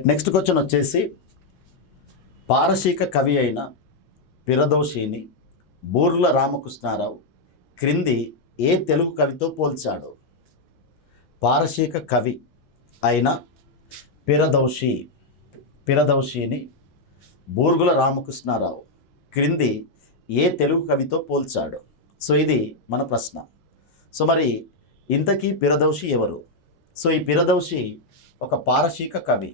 Right. Next question వచ్చేసి, పారశీక కవి అయిన పిరదోషిని బూర్ల రామకృష్ణారావు క్రింది ఏ తెలుగు కవితో పోల్చాడు? పారశీక కవి అయిన పిరదోషిని బూర్గుల రామకృష్ణారావు క్రింది ఏ తెలుగు కవితో పోల్చాడు? సో ఇది మన ప్రశ్న. సో మరి ఇంతకీ పిరదోషి ఎవరు? సో ఈ పిరదోషి ఒక పారశీక కవి.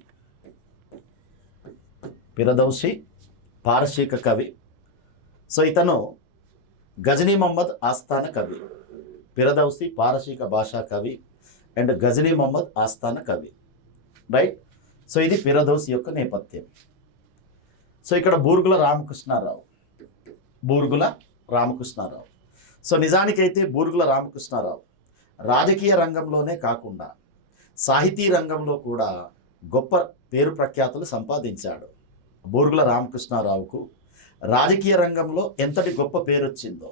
పిరదోషి పారశీక కవి. సో ఇతను గజనీ మహమ్మద్ ఆస్థాన కవి. పిరదోషి పారశీక భాషా కవి అండ్ గజనీ మహమ్మద్ ఆస్థాన కవి. రైట్. సో ఇది పిరదోషి యొక్క నేపథ్యం. సో ఇక్కడ బూర్గుల రామకృష్ణారావు. సో నిజానికైతే బూర్గుల రామకృష్ణారావు రాజకీయ రంగంలోనే కాకుండా సాహితీ రంగంలో కూడా గొప్ప పేరు ప్రఖ్యాతులు సంపాదించాడు. బూర్గుల రామకృష్ణారావుకు రాజకీయ రంగంలో ఎంతటి గొప్ప పేరు వచ్చిందో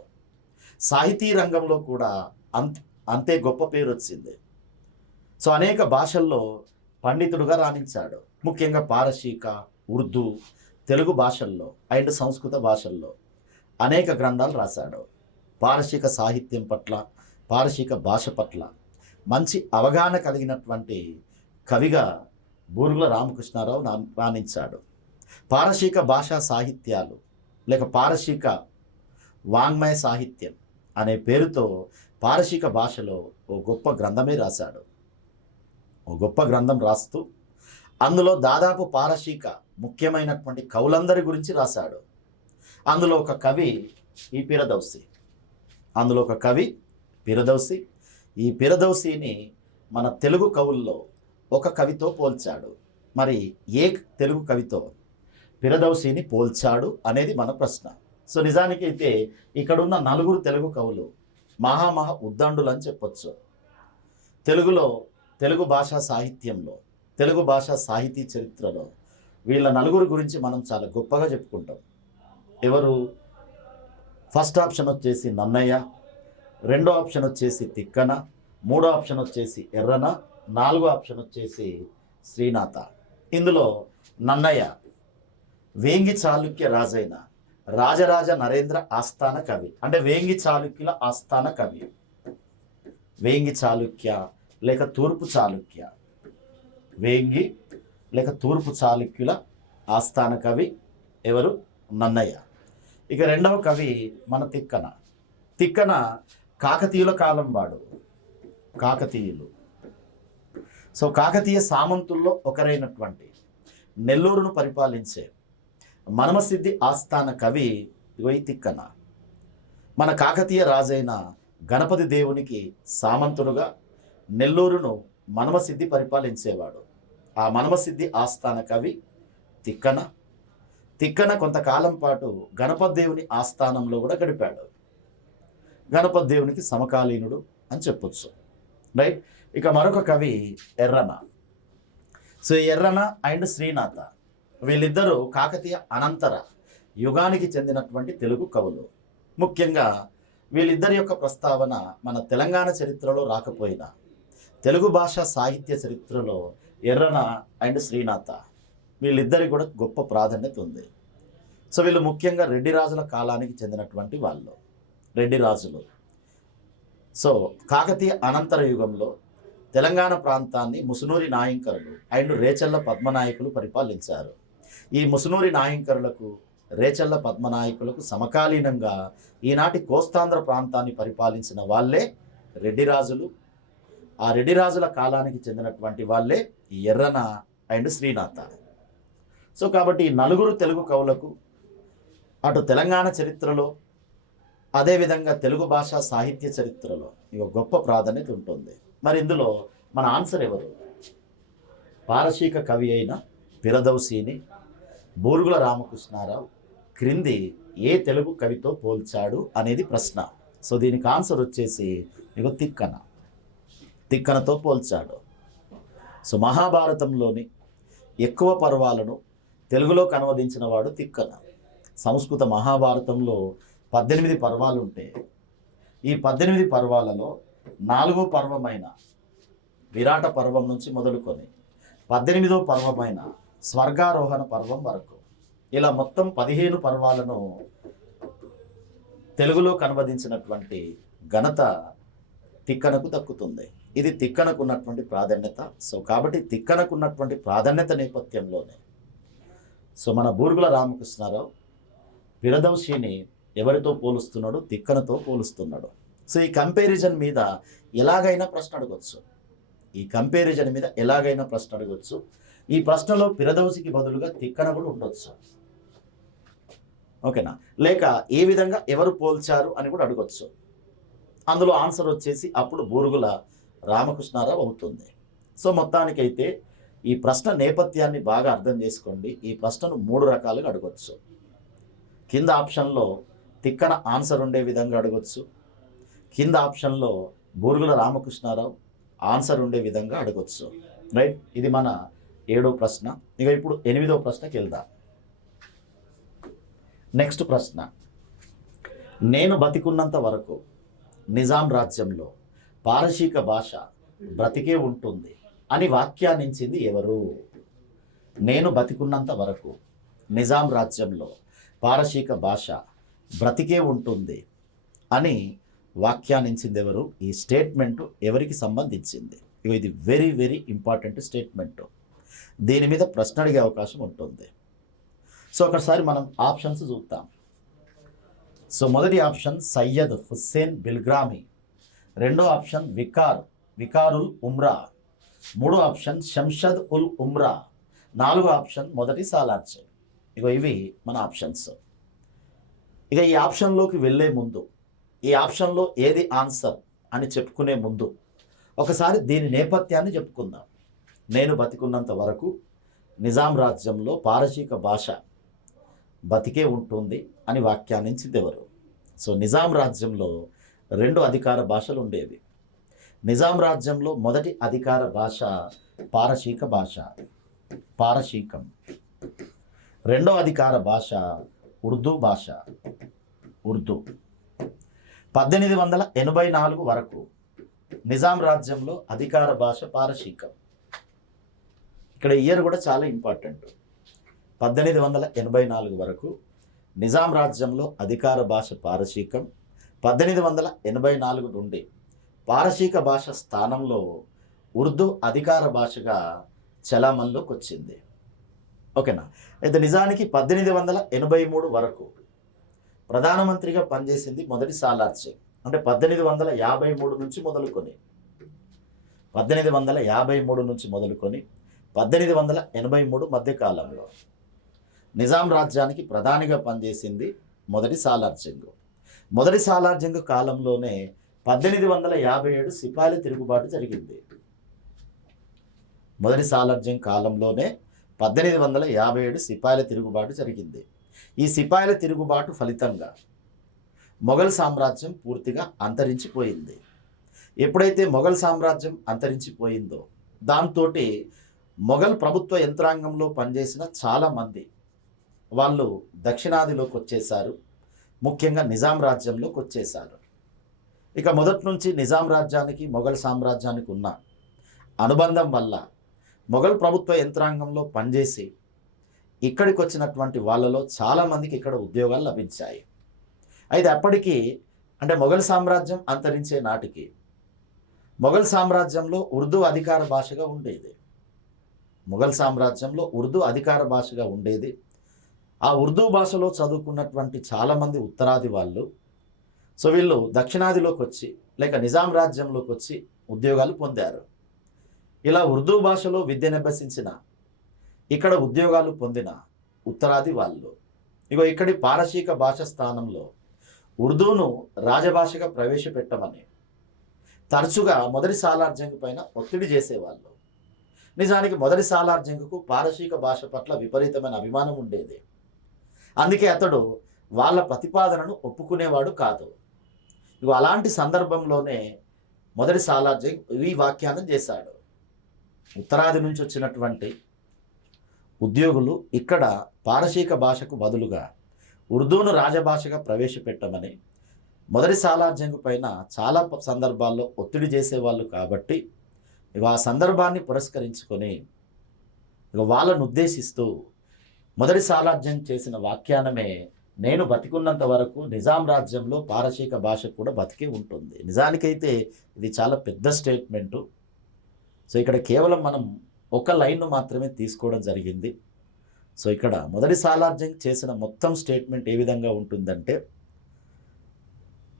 సాహితీ రంగంలో కూడా అంతే గొప్ప పేరు వచ్చింది. సో అనేక భాషల్లో పండితుడుగా రాణించాడు. ముఖ్యంగా పారశీక, ఉర్దూ, తెలుగు భాషల్లో అండ్ సంస్కృత భాషల్లో అనేక గ్రంథాలు రాశాడు. పారశీక సాహిత్యం పట్ల, పారశీక భాష పట్ల మంచి అవగాహన కలిగినటువంటి కవిగా బూర్గుల రామకృష్ణారావు రాణించాడు. పారశీక భాషా సాహిత్యాలు లేక పారశీక వాంగ్మయ సాహిత్యం అనే పేరుతో పారశీక భాషలో ఓ గొప్ప గ్రంథమే రాశాడు. ఓ గొప్ప గ్రంథం రాస్తూ అందులో దాదాపు పారశీక ముఖ్యమైనటువంటి కవులందరి గురించి రాశాడు. అందులో ఒక కవి ఈ పిరదోషి. ఈ పిరదోషిని మన తెలుగు కవుల్లో ఒక కవితో పోల్చాడు. మరి ఏ తెలుగు కవితో పిరదోషిని పోల్చాడు అనేది మన ప్రశ్న. సో నిజానికి అయితే ఇక్కడున్న 4 తెలుగు కవులు మహా ఉద్దండులు అని చెప్పొచ్చు. తెలుగులో, తెలుగు భాషా సాహిత్యంలో, తెలుగు భాషా సాహితీ చరిత్రలో వీళ్ళ 4 గురించి మనం చాలా గొప్పగా చెప్పుకుంటాం. ఎవరు? ఫస్ట్ ఆప్షన్ వచ్చేసి నన్నయ్య, రెండో ఆప్షన్ వచ్చేసి తిక్కన, మూడో ఆప్షన్ వచ్చేసి ఎర్రన, 4వ ఆప్షన్ వచ్చేసి శ్రీనాథ. ఇందులో నన్నయ్య వేంగి చాళుక్య రాజైన రాజరాజ నరేంద్ర ఆస్థాన కవి. అంటే వేంగి చాళుక్యుల ఆస్థాన కవి. వేంగి చాళుక్య లేక తూర్పు చాళుక్య, వేంగి లేక తూర్పు చాళుక్యుల ఆస్థాన కవి ఎవరు? నన్నయ్య. ఇక రెండవ కవి మన తిక్కన కాకతీయుల కాలం వాడు. కాకతీయులు. సో కాకతీయ సామంతుల్లో ఒకరైనటువంటి నెల్లూరును పరిపాలించే మనమసిద్ధి ఆస్థాన కవి ఈ తిక్కన. మన కాకతీయ రాజైన గణపతి దేవునికి సామంతుడుగా నెల్లూరును మనమసిద్ధి పరిపాలించేవాడు. ఆ మనమసిద్ధి ఆస్థాన కవి తిక్కన కొంతకాలం పాటు గణపతి దేవుని ఆస్థానంలో కూడా గడిపాడు. గణపతి దేవునికి సమకాలీనుడు అని చెప్పొచ్చు. రైట్. ఇక మరొక కవి ఎర్రన. సో ఎర్రన అండ్ శ్రీనాథ వీళ్ళిద్దరూ కాకతీయ అనంతర యుగానికి చెందినటువంటి తెలుగు కవులు. ముఖ్యంగా వీళ్ళిద్దరి యొక్క ప్రస్తావన మన తెలంగాణ చరిత్రలో రాకపోయినా తెలుగు భాషా సాహిత్య చరిత్రలో ఎర్రన అండ్ శ్రీనాథ వీళ్ళిద్దరికి కూడా గొప్ప ప్రాధాన్యత ఉంది. సో వీళ్ళు ముఖ్యంగా రెడ్డి రాజుల కాలానికి చెందినటువంటి వాళ్ళు. రెడ్డి రాజులు. సో కాకతీయ అనంతర యుగంలో తెలంగాణ ప్రాంతాన్ని ముసునూరి నాయంకరులు అండ్ రేచల్ల పద్మనాయకులు పరిపాలించారు. ఈ ముసునూరి నాయంకరులకు, రేచల్ల పద్మనాయకులకు సమకాలీనంగా ఈనాటి కోస్తాంధ్ర ప్రాంతాన్ని పరిపాలించిన వాళ్ళే రెడ్డి రాజులు. ఆ రెడ్డి రాజుల కాలానికి చెందినటువంటి వాళ్ళే ఎర్రన అండ్ శ్రీనాథ. సో కాబట్టి ఈ 4 తెలుగు కవులకు అటు తెలంగాణ చరిత్రలో అదేవిధంగా తెలుగు భాషా సాహిత్య చరిత్రలో ఇక గొప్ప ప్రాధాన్యత ఉంటుంది. మరి ఇందులో మన ఆన్సర్ ఎవరు? పారశీక కవి అయిన పిరదోషిని బూర్గుల రామకృష్ణారావు క్రింది ఏ తెలుగు కవితో పోల్చాడు అనేది ప్రశ్న. సో దీనికి ఆన్సర్ వచ్చేసి ఇక తిక్కనతో పోల్చాడు. సో మహాభారతంలోని ఎక్కువ పర్వాలను తెలుగులోకి అనువదించిన వాడు తిక్కన. సంస్కృత మహాభారతంలో 18 పర్వాలు ఉంటే ఈ 18 పర్వాలలో 4వ పర్వమైన విరాట పర్వం నుంచి మొదలుకొని 18వ పర్వమైన స్వర్గారోహణ పర్వం వరకు. ఇలా మొత్తం 15 పర్వాలను తెలుగులోకి అనువదించినటువంటి ఘనత తిక్కనకు దక్కుతుంది. ఇది తిక్కనకు ఉన్నటువంటి ప్రాధాన్యత. సో కాబట్టి తిక్కనకు ఉన్నటువంటి ప్రాధాన్యత నేపథ్యంలోనే మన బూరుగుల రామకృష్ణారావు పిరదౌసిని ఎవరితో పోలుస్తున్నాడు? తిక్కనతో పోలుస్తున్నాడు. సో ఈ కంపారిజన్ మీద ఎలాగైనా ప్రశ్న అడగొచ్చు. ఈ ప్రశ్నలో పిరదౌసికి బదులుగా తిక్కన కూడా ఉండొచ్చు. ఓకేనా? లేక ఏ విధంగా ఎవరు పోల్చారు అని కూడా అడగొచ్చు. అందులో ఆన్సర్ వచ్చేసి అప్పుడు బూరుగుల రామకృష్ణారావు అవుతుంది. సో మొత్తానికైతే ఈ ప్రశ్న నేపథ్యాన్ని బాగా అర్థం చేసుకోండి. ఈ ప్రశ్నను 3 రకాలుగా అడగొచ్చు. కింద ఆప్షన్లో తిక్కన ఆన్సర్ ఉండే విధంగా అడగొచ్చు. కింద ఆప్షన్లో బూరుగుల రామకృష్ణారావు ఆన్సర్ ఉండే విధంగా అడగొచ్చు. రైట్? ఇది మన 7వ ప్రశ్న. ఇక ఇప్పుడు 8వ ప్రశ్నకి వెళ్దాం. నెక్స్ట్ ప్రశ్న, నేను బతికున్నంత వరకు నిజాం రాజ్యంలో పారశీక భాష బ్రతికే ఉంటుంది అని వ్యాఖ్యానించింది ఎవరు? నేను బతికున్నంత వరకు నిజాం రాజ్యంలో పారశీక భాష బ్రతికే ఉంటుంది అని వ్యాఖ్యానించింది ఎవరు? ఈ స్టేట్మెంట్ ఎవరికి సంబంధించింది? ఇది వెరీ వెరీ ఇంపార్టెంట్ స్టేట్మెంట్. దీని మీద ప్రశ్న అడిగే అవకాశం ఉంటుంది. సో ఒకసారి మనం ఆప్షన్స్ చూద్దాం. సో మొదటి ఆప్షన్ సయ్యద్ హుస్సేన్ బిల్గ్రామి, రెండో ఆప్షన్ వికారుల్ ఉమ్రా, మూడో ఆప్షన్ శంషద్ ఉల్ ఉమ్రా, నాలుగో ఆప్షన్ మొదటి సాలార్జంగ్. ఇవి మన ఆప్షన్స్. ఇక ఈ ఆప్షన్లోకి వెళ్ళే ముందు, ఈ ఆప్షన్లో ఏది ఆన్సర్ అని చెప్పుకునే ముందు ఒకసారి దీని నేపథ్యాన్ని చెప్పుకుందాం. నేను బతికున్నంత వరకు నిజాం రాజ్యంలో పారశీక భాష బతికే ఉంటుంది అని వ్యాఖ్యానించింది ఎవరు? సో నిజాం రాజ్యంలో 2 అధికార భాషలు ఉండేవి. నిజాం రాజ్యంలో మొదటి అధికార భాష పారశీక భాష, పారశీకం. రెండో అధికార భాష ఉర్దూ భాష, ఉర్దూ. 1884 వరకు నిజాం రాజ్యంలో అధికార భాష పారశీకం. ఇక్కడ ఇయర్ కూడా చాలా ఇంపార్టెంట్. 1884 వరకు నిజాం రాజ్యంలో అధికార భాష పారశీకం. 1884 నుండి పారశీక భాష స్థానంలో ఉర్దూ అధికార భాషగా చలామణిలోకి వచ్చింది. ఓకేనా? అయితే నిజానికి 1883 వరకు ప్రధానమంత్రిగా పనిచేసింది మొదటి సాలార్జంగ్. అంటే 1853 నుంచి మొదలుకొని 1883 మధ్యకాలంలో నిజాం రాజ్యానికి ప్రధానిగా పనిచేసింది మొదటి సాలార్జంగ్. మొదటి సాలార్జంగ్ కాలంలోనే 1857 సిపాయిల తిరుగుబాటు జరిగింది. మొదటి సాలార్జంగ్ కాలంలోనే 1857 సిపాయిల తిరుగుబాటు జరిగింది. ఈ సిపాయిల తిరుగుబాటు ఫలితంగా మొఘల్ సామ్రాజ్యం పూర్తిగా అంతరించిపోయింది. ఎప్పుడైతే మొఘల్ సామ్రాజ్యం అంతరించిపోయిందో దాంతో మొఘల్ ప్రభుత్వ యంత్రాంగంలో పనిచేసిన చాలామంది వాళ్ళు దక్షిణాదిలోకి వచ్చేశారు. ముఖ్యంగా నిజాం రాజ్యంలోకి వచ్చేశారు. ఇక మొదటి నుంచి నిజాం రాజ్యానికి మొఘల్ సామ్రాజ్యానికి ఉన్న అనుబంధం వల్ల మొఘల్ ప్రభుత్వ యంత్రాంగంలో పనిచేసి ఇక్కడికి వచ్చినటువంటి వాళ్ళలో చాలామందికి ఇక్కడ ఉద్యోగాలు లభించాయి. అయితే అప్పటికి అంటే మొఘల్ సామ్రాజ్యం అంతరించే నాటికి మొఘల్ సామ్రాజ్యంలో ఉర్దూ అధికార భాషగా ఉండేది. మొఘల్ సామ్రాజ్యంలో ఉర్దూ అధికార భాషగా ఉండేది. ఆ ఉర్దూ భాషలో చదువుకున్నటువంటి చాలామంది ఉత్తరాది వాళ్ళు సో వీళ్ళు దక్షిణాదిలోకి వచ్చి లేక నిజాం రాజ్యంలోకి వచ్చి ఉద్యోగాలు పొందారు. ఇలా ఉర్దూ భాషలో విద్యనభ్యసించిన ఇక్కడ ఉద్యోగాలు పొందిన ఉత్తరాది వాళ్ళు ఇక్కడి పారశీక భాష స్థానంలో ఉర్దూను రాజభాషగా ప్రవేశపెట్టమని తరచుగా మొదటి సాలార్జంగ్ పైన ఒత్తిడి చేసేవాళ్ళు. నిజానికి మొదటి సాలార్జంగ్కు పారశీక భాష పట్ల విపరీతమైన అభిమానం ఉండేది. అందుకే అతడు వాళ్ళ ప్రతిపాదనను ఒప్పుకునేవాడు కాదు. అలాంటి సందర్భంలోనే మొదటి సాలార్జంగ్ ఈ వ్యాఖ్యానం చేశాడు. ఉత్తరాది నుంచి వచ్చినటువంటి ఉద్యోగులు ఇక్కడ పారశీక భాషకు బదులుగా ఉర్దూను రాజభాషగా ప్రవేశపెట్టమని మొదటి సాలార్జంగ్ పైన చాలా సందర్భాల్లో ఒత్తిడి చేసేవాళ్ళు. కాబట్టి ఆ సందర్భాన్ని పురస్కరించుకొని ఇక వాళ్ళను ఉద్దేశిస్తూ మొదటి సాలార్జంగ్ చేసిన వ్యాఖ్యానమే నేను బతికున్నంత వరకు నిజాం రాజ్యంలో పారసీక భాష కూడా బతికే ఉంటుంది. నిజానికైతే ఇది చాలా పెద్ద స్టేట్మెంటు. సో ఇక్కడ కేవలం మనం ఒక లైన్ను మాత్రమే తీసుకోవడం జరిగింది. సో ఇక్కడ మొదటి సాలార్జంగ్ చేసిన మొత్తం స్టేట్మెంట్ ఏ విధంగా ఉంటుందంటే,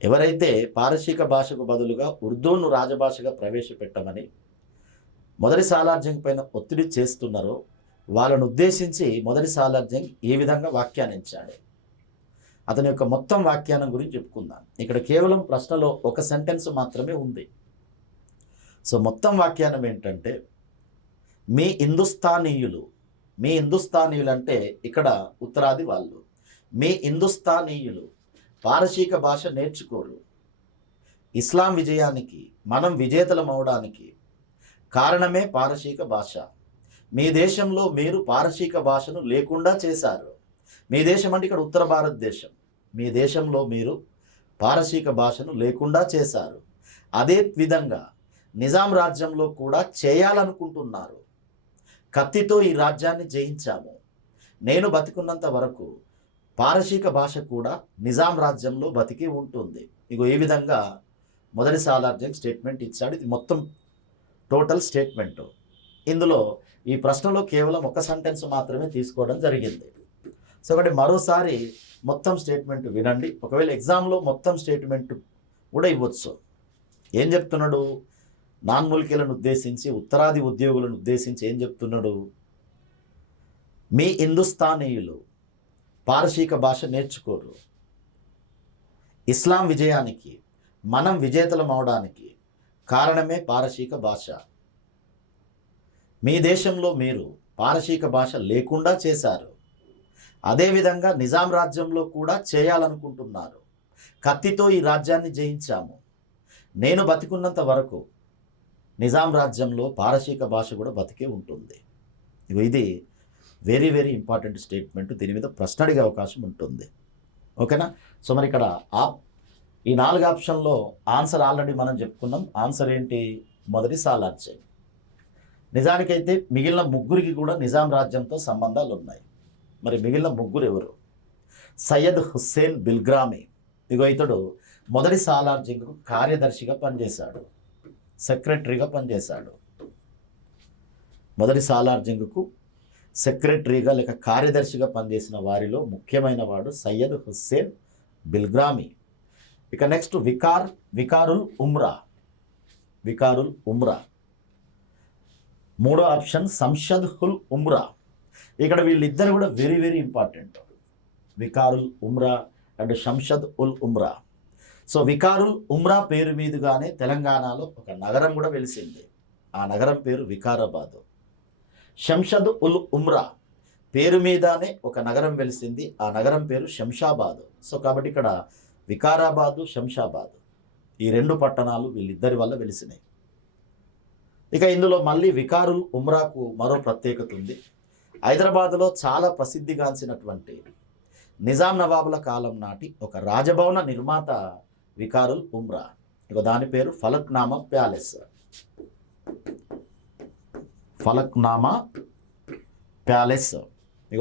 ఎవరైతే పారసీక భాషకు బదులుగా ఉర్దూను రాజభాషగా ప్రవేశపెట్టమని మొదటి సాలార్జంగ్ పైన ఒత్తిడి చేస్తున్నారో వాళ్ళను ఉద్దేశించి మొదటి సాలార్జంగ్ ఏ విధంగా వ్యాఖ్యానించాడు, అతని యొక్క మొత్తం వ్యాఖ్యానం గురించి చెప్పుకుందాం. ఇక్కడ కేవలం ప్రశ్నలో ఒక సెంటెన్స్ మాత్రమే ఉంది. సో మొత్తం వ్యాఖ్యానం ఏంటంటే, మీ హిందుస్థానీయులు అంటే ఇక్కడ ఉత్తరాది వాళ్ళు, మీ హిందుస్థానీయులు పారసీక భాష నేర్చుకోరు. ఇస్లాం విజయానికి మనం విజేతలం అవడానికి కారణమే పారసీక భాష. మీ దేశంలో మీరు పారసీక భాషను లేకుండా చేశారు. మీ దేశం అంటే ఇక్కడ ఉత్తర భారతదేశం. మీ దేశంలో మీరు పారసీక భాషను లేకుండా చేశారు. అదే విధంగా నిజాం రాజ్యంలో కూడా చేయాలనుకుంటున్నారు. కత్తితో ఈ రాజ్యాన్ని జయించాము. నేను బతికున్నంత వరకు పారసీక భాష కూడా నిజాం రాజ్యంలో బతికి ఉంటుంది. ఇగో ఈ విధంగా మొదటి సాలార్జంగ్ స్టేట్మెంట్ ఇచ్చాడు. ఇది మొత్తం టోటల్ స్టేట్మెంట్. ఇందులో ఈ ప్రశ్నలో కేవలం ఒక సెంటెన్స్ మాత్రమే తీసుకోవడం జరిగింది. సో ఒకటి మరోసారి మొత్తం స్టేట్మెంట్ వినండి. ఒకవేళ ఎగ్జామ్లో మొత్తం స్టేట్మెంట్ కూడా ఇవ్వచ్చు. ఏం చెప్తున్నాడు? నాన్ ముల్కీలను ఉద్దేశించి, ఉత్తరాది ఉద్యోగులను ఉద్దేశించి ఏం చెప్తున్నాడు? మీ హిందుస్థానీయులు పారసీక భాష నేర్చుకోరు. ఇస్లాం విజయానికి మనం విజేతలం అవడానికి కారణమే పారసీక భాష. మీ దేశంలో మీరు పారసీక భాష లేకుండా చేశారు. అదేవిధంగా నిజాం రాజ్యంలో కూడా చేయాలనుకుంటున్నారు. కత్తితో ఈ రాజ్యాన్ని జయించాము. నేను బతికున్నంత వరకు నిజాం రాజ్యంలో పారసీక భాష కూడా బతికే ఉంటుంది. ఇది వెరీ వెరీ ఇంపార్టెంట్ స్టేట్మెంట్. దీని మీద ప్రశ్న అడిగే అవకాశం ఉంటుంది. ఓకేనా? సో మరి ఇక్కడ ఈ 4 ఆప్షన్లో ఆన్సర్ ఆల్రెడీ మనం చెప్పుకున్నాం. ఆన్సర్ ఏంటి? మొదటి సాలార్జంగ్. నిజానికైతే మిగిలిన ముగ్గురికి కూడా నిజాం రాజ్యంతో సంబంధాలు ఉన్నాయి. మరి మిగిలిన ముగ్గురు ఎవరు? సయ్యద్ హుస్సేన్ బిల్గ్రామీ. ఇతడు మొదటి సాలార్జంగ్కు కార్యదర్శిగా పనిచేశాడు, సెక్రటరీగా పనిచేశాడు. మొదటి సాలార్జంగ్కు సెక్రటరీగా లేక కార్యదర్శిగా పనిచేసిన వారిలో ముఖ్యమైన వాడు సయ్యద్ హుస్సేన్ బిల్గ్రామీ. ఇక నెక్స్ట్ వికారుల్ ఉమ్రా. మూడో ఆప్షన్ సంషద్ ఉల్ ఉమ్రా. ఇక్కడ వీళ్ళిద్దరు కూడా very very important. Viqarul Umra and Shamshad ul Umra. So Viqarul Umra పేరు మీదుగానే తెలంగాణలో ఒక నగరం కూడా వెలిసింది. ఆ నగరం పేరు వికారాబాదు. శంషద్ ఉల్ ఉమ్రా పేరు మీదనే ఒక నగరం వెలిసింది. ఆ నగరం పేరు శంషాబాదు. సో కాబట్టి ఇక్కడ వికారాబాదు, శంషాబాదు ఈ 2 పట్టణాలు వీళ్ళిద్దరి వల్ల వెలిసినాయి. ఇక ఇందులో మళ్ళీ వికారుల్ ఉమ్రాకు మరో ప్రత్యేకత ఉంది. హైదరాబాదులో చాలా ప్రసిద్ధిగాంచినటువంటి నిజాం నవాబుల కాలం నాటి ఒక రాజభవన నిర్మాత వికారుల్ ఉమ్రా. దాని పేరు ఫలక్నామా ప్యాలెస్.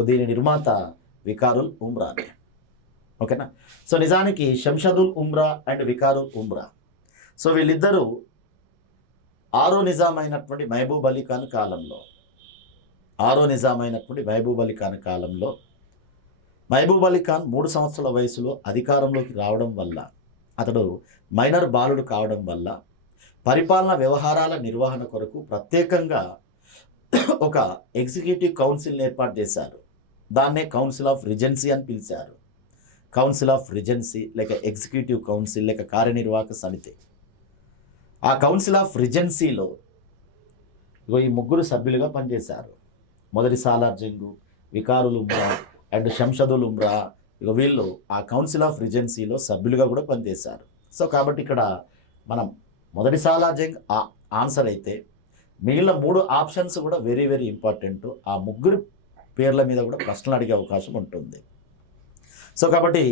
దీని నిర్మాత వికారుల్ ఉమ్రా. ఓకేనా? సో నిజానికి శంషదుల్ ఉమ్రా అండ్ వికారుల్ ఉమ్రా, సో వీళ్ళిద్దరూ 6వ నిజాం అయినటువంటి మహబూబ్ అలీ ఖాన్ కాలంలో మహబూబ్ అలీ ఖాన్ 3 సంవత్సరాల వయసులో అధికారంలోకి రావడం వల్ల, అతడు మైనర్ బాలుడు కావడం వల్ల పరిపాలన వ్యవహారాల నిర్వహణ కొరకు ప్రత్యేకంగా ఒక ఎగ్జిక్యూటివ్ కౌన్సిల్ని ఏర్పాటు చేశారు. దాన్నే కౌన్సిల్ ఆఫ్ రిజెన్సీ అని పిలిచారు. కౌన్సిల్ ఆఫ్ రిజెన్సీ లేక ఎగ్జిక్యూటివ్ కౌన్సిల్ లేక కార్యనిర్వాహక సమితి. ఆ కౌన్సిల్ ఆఫ్ రిజెన్సీలో ఈ 3 సభ్యులుగా పనిచేశారు. మొదటి సాలార్జంగ్, వికారుల్ ఉమ్రా అండ్ శంషదుల్ ఉమ్రా. వీళ్ళు ఆ కౌన్సిల్ ఆఫ్ రిజెన్సీలో సభ్యులుగా కూడా పనిచేశారు. సో కాబట్టి ఇక్కడ మనం మొదటి సాలార్జంగ్ ఆన్సర్ అయితే, మిగిలిన 3 ఆప్షన్స్ కూడా వెరీ వెరీ ఇంపార్టెంట్. ఆ 3 పేర్ల మీద కూడా ప్రశ్నలు అడిగే అవకాశం ఉంటుంది. సో కాబట్టి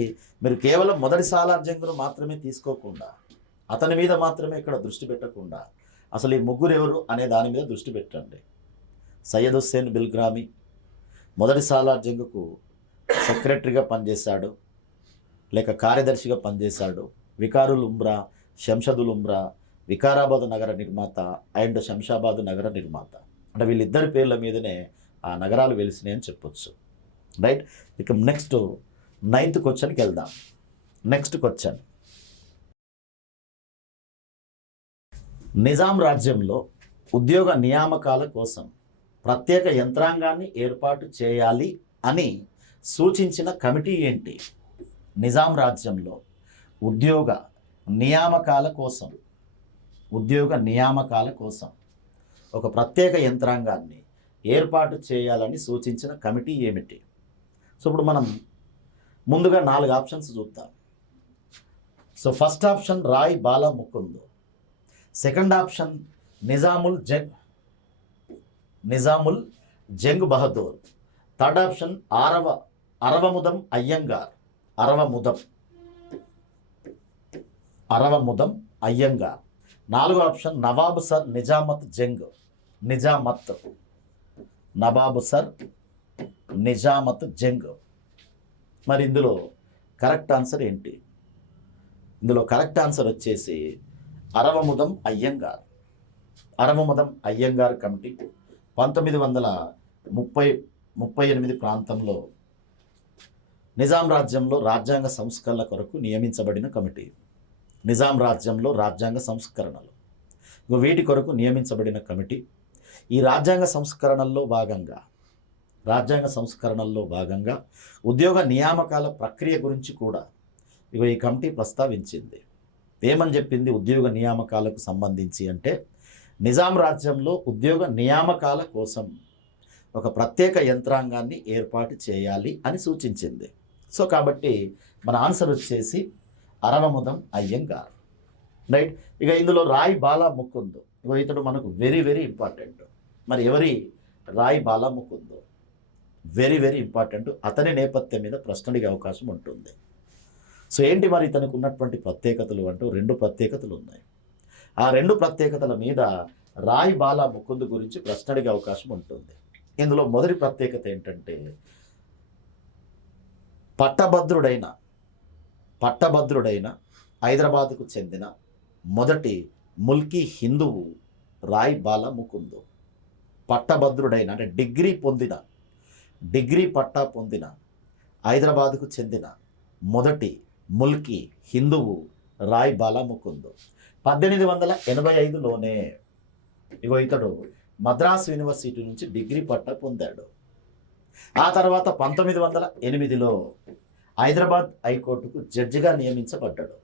మీరు కేవలం మొదటి సాలార్జంగ్ను మాత్రమే తీసుకోకుండా, అతని మీద మాత్రమే ఇక్కడ దృష్టి పెట్టకుండా, అసలు ఈ 3 ఎవరు అనే దాని మీద దృష్టి పెట్టండి. సయ్యద్ హుస్సేన్ బిల్గ్రామి మొదటి సాలార్ జంగ్కు సెక్రటరీగా పనిచేశాడు, లేక కార్యదర్శిగా పనిచేశాడు. వికారుల్ ఉమ్రా, శంషదుల్ ఉమ్రా, వికారాబాద్ నగర నిర్మాత అండ్ శంషాబాద్ నగర నిర్మాత. అంటే వీళ్ళిద్దరి పేర్ల మీదనే ఆ నగరాలు వెలిసినాయి అని చెప్పొచ్చు. రైట్. ఇక నెక్స్ట్ 9th క్వశ్చన్కి వెళ్దాం. నెక్స్ట్ క్వశ్చన్, నిజాం రాజ్యంలో ఉద్యోగ నియామకాల కోసం ప్రత్యేక యంత్రాంగాన్ని ఏర్పాటు చేయాలి అని సూచించిన కమిటీ ఏంటి? నిజాం రాజ్యంలో ఉద్యోగ నియామకాల కోసం ఒక ప్రత్యేక యంత్రాంగాన్ని ఏర్పాటు చేయాలని సూచించిన కమిటీ ఏమిటి? సో ఇప్పుడు మనం ముందుగా 4 ఆప్షన్స్ చూద్దాం. So first option Rai Bala Mukund, second option Nizamul Jung Bahadur, third option Aravamudam Iyengar, Aravamudam Iyengar, 4వ ఆప్షన్ నవాబ్ సర్ నిజామత్ జంగ్. మరి ఇందులో కరెక్ట్ ఆన్సర్ ఏంటి? ఇందులో కరెక్ట్ ఆన్సర్ వచ్చేసి అరవముదం అయ్యంగార్ కమిటీ 1938 ప్రాంతంలో నిజాం రాజ్యంలో రాజ్యాంగ సంస్కరణల కొరకు నియమించబడిన కమిటీ. నిజాం రాజ్యంలో రాజ్యాంగ సంస్కరణలు వీటి కొరకు నియమించబడిన కమిటీ. ఈ రాజ్యాంగ సంస్కరణల్లో భాగంగా ఉద్యోగ నియామకాల ప్రక్రియ గురించి కూడా ఈ కమిటీ ప్రస్తావించింది. ఏమని చెప్పింది ఉద్యోగ నియామకాలకు సంబంధించి అంటే, నిజాం రాజ్యంలో ఉద్యోగ నియామకాల కోసం ఒక ప్రత్యేక యంత్రాంగాన్ని ఏర్పాటు చేయాలి అని సూచించింది. సో కాబట్టి మన ఆన్సర్ వచ్చేసి అరవముదం అయ్యంగార్. రైట్. ఇక ఇందులో రాయ్ బాలా ముకుంద్, ఇతడు మనకు వెరీ వెరీ ఇంపార్టెంట్. మరి ఎవరి Rai Bala Mukund? Very very important. అతని నేపథ్యం మీద ప్రశ్న అడిగే అవకాశం ఉంటుంది. సో ఏంటి మరి ఇతనికి ఉన్నటువంటి ప్రత్యేకతలు అంటూ 2 ప్రత్యేకతలు ఉన్నాయి. ఆ 2 ప్రత్యేకతల మీద రాయ్ బాలా ముకుంద్ గురించి ప్రశ్న అడిగే అవకాశం ఉంటుంది. ఇందులో మొదటి ప్రత్యేకత ఏంటంటే, పట్టభద్రుడైన హైదరాబాద్కు చెందిన మొదటి ముల్కీ హిందువు రాయ్ బాలా ముకుంద్. పట్టభద్రుడైన అంటే డిగ్రీ పట్టా పొందిన హైదరాబాద్కు చెందిన మొదటి ముల్కీ హిందువు రాయ్ బాలా ముకుంద్. 1885లోనే ఇతడు మద్రాస్ యూనివర్సిటీ నుంచి డిగ్రీ పట్టా పొందాడు. ఆ తర్వాత 1908లో హైదరాబాద్ హైకోర్టుకు జడ్జిగా నియమించబడ్డాడు.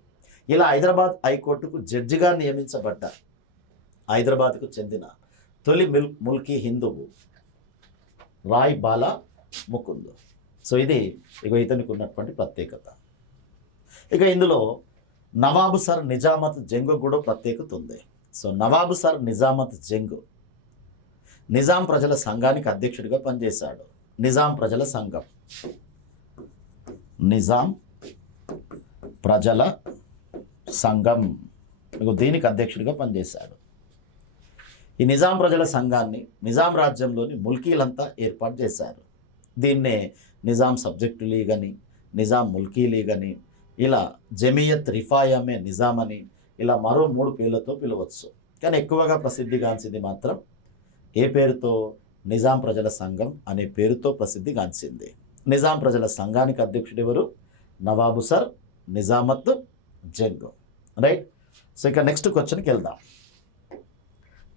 ఇలా హైదరాబాద్ హైకోర్టుకు జడ్జిగా నియమించబడ్డ హైదరాబాద్కు చెందిన తొలి ముల్కీ హిందువు రాయ్ బాలా ముకుంద్. సో ఇది ఇతనికి ఉన్నటువంటి ప్రత్యేకత. ఇక ఇందులో నవాబు సర్ నిజామత్ జంగ్ కూడా ప్రత్యేకత ఉంది. సో నవాబు సర్ నిజామత్ జంగ్ నిజాం ప్రజల సంఘానికి అధ్యక్షుడిగా పనిచేశాడు. నిజాం ప్రజల సంఘం దీనికి అధ్యక్షుడిగా పనిచేశాడు. ఈ నిజాం ప్రజల సంఘాన్ని నిజాం రాజ్యంలోని ముల్కీలంతా ఏర్పాటు చేశారు. దీన్నే నిజాం సబ్జెక్టు లీగ్ అని, నిజాం ముల్కీ లీగ్ అని, ఇలా జమియత్ రిఫాయమే నిజాం అని, ఇలా మరో 3 పేర్లతో పిలవచ్చు. కానీ ఎక్కువగా ప్రసిద్ధిగాంచింది మాత్రం ఏ పేరుతో? నిజాం ప్రజల సంఘం అనే పేరుతో ప్రసిద్ధిగాంచింది. నిజాం ప్రజల సంఘానికి అధ్యక్షుడు ఎవరు? నవాబు sir Nizamat Jung. Right. So ఇక నెక్స్ట్ క్వశ్చన్కి వెళ్దాం.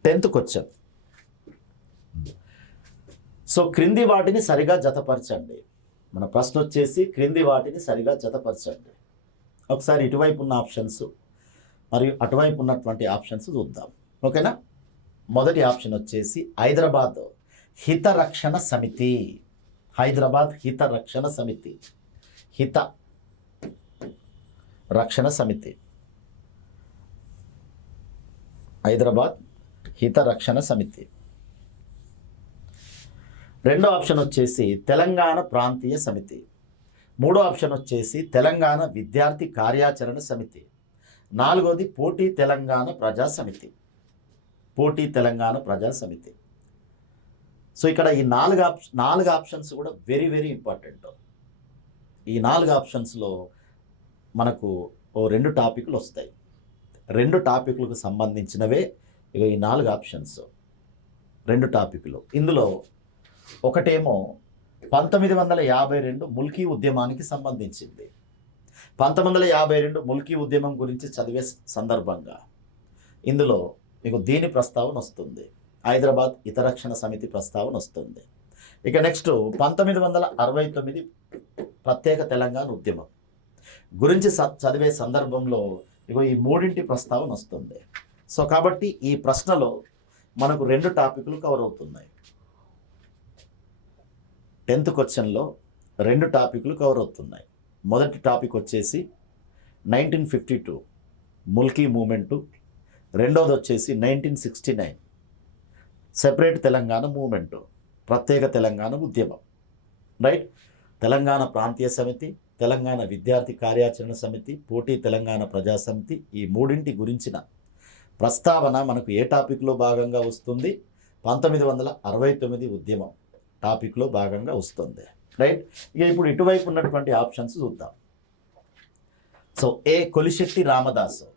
10th question. సో క్రింది వాటిని సరిగా జతపరచండి. మన ప్రశ్న వచ్చేసి క్రింది వాటిని సరిగా జతపరచండి. ఒకసారి ఇటువైపు ఉన్న ఆప్షన్స్ మరియు అటువైపు ఉన్నటువంటి ఆప్షన్స్ చూద్దాం. ఓకేనా? మొదటి ఆప్షన్ వచ్చేసి హైదరాబాద్ హిత రక్షణ సమితి. హైదరాబాద్ హిత రక్షణ సమితి. హైదరాబాద్ హిత రక్షణ సమితి. రెండో ఆప్షన్ వచ్చేసి తెలంగాణ ప్రాంతీయ సమితి. మూడో ఆప్షన్ వచ్చేసి తెలంగాణ విద్యార్థి కార్యాచరణ సమితి. నాలుగోది పోటీ తెలంగాణ ప్రజా సమితి. సో ఇక్కడ ఈ నాలుగు ఆప్షన్స్ కూడా వెరీ వెరీ ఇంపార్టెంట్. ఈ 4 ఆప్షన్స్లో మనకు ఓ 2 టాపిక్లు వస్తాయి. 2 టాపిక్లకు సంబంధించినవే ఇక ఈ 4 ఆప్షన్స్, 2 టాపిక్లు. ఇందులో ఒకటేమో 1952 ముల్కీ ఉద్యమానికి సంబంధించింది. 1952 ముల్కీ ఉద్యమం గురించి చదివే సందర్భంగా ఇందులో మీకు దీని ప్రస్తావన వస్తుంది, హైదరాబాద్ హితరక్షణ సమితి ప్రస్తావన వస్తుంది. ఇక నెక్స్ట్ 1969 ప్రత్యేక తెలంగాణ ఉద్యమం గురించి చదివే సందర్భంలో ఇగో ఈ 3 ప్రస్తావన వస్తుంది. సో కాబట్టి ఈ ప్రశ్నలో మనకు 2 టాపిక్లు కవర్ అవుతున్నాయి. 10th క్వశ్చన్లో 2 టాపిక్లు కవర్ అవుతున్నాయి. మొదటి టాపిక్ వచ్చేసి 1952 ముల్కీ మూమెంటు, రెండవది వచ్చేసి 1969 సెపరేట్ తెలంగాణ మూమెంటు, ప్రత్యేక తెలంగాణ ఉద్యమం. రైట్. తెలంగాణ ప్రాంతీయ సమితి, తెలంగాణ విద్యార్థి కార్యాచరణ సమితి, పోటీ తెలంగాణ ప్రజా సమితి, ఈ 3 గురించిన ప్రస్తావన మనకు ఏ టాపిక్లో భాగంగా వస్తుంది? 1969 ఉద్యమం టాపిక్లో భాగంగా వస్తుంది. రైట్. ఇక ఇప్పుడు ఇటువైపు ఉన్నటువంటి ఆప్షన్స్ చూద్దాం. So A Kolisetti Ramadasu,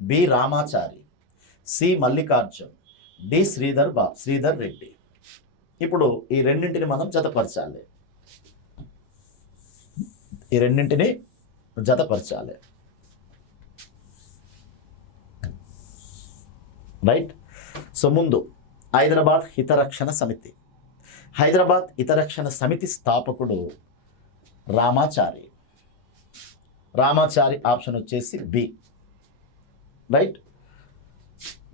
B Ramachari, C Mallikarjun, D Sridhar Reddy. ఇప్పుడు ఈ 2 మనం జతపరచాలి. ఈ 2 జతపరచాలి. రైట్. సో ముందు హైదరాబాద్ హితరక్షణ సమితి. హైదరాబాద్ హితరక్షణ సమితి స్థాపకుడు రామాచారి. రామాచారి ఆప్షన్ వచ్చేసి బి. రైట్.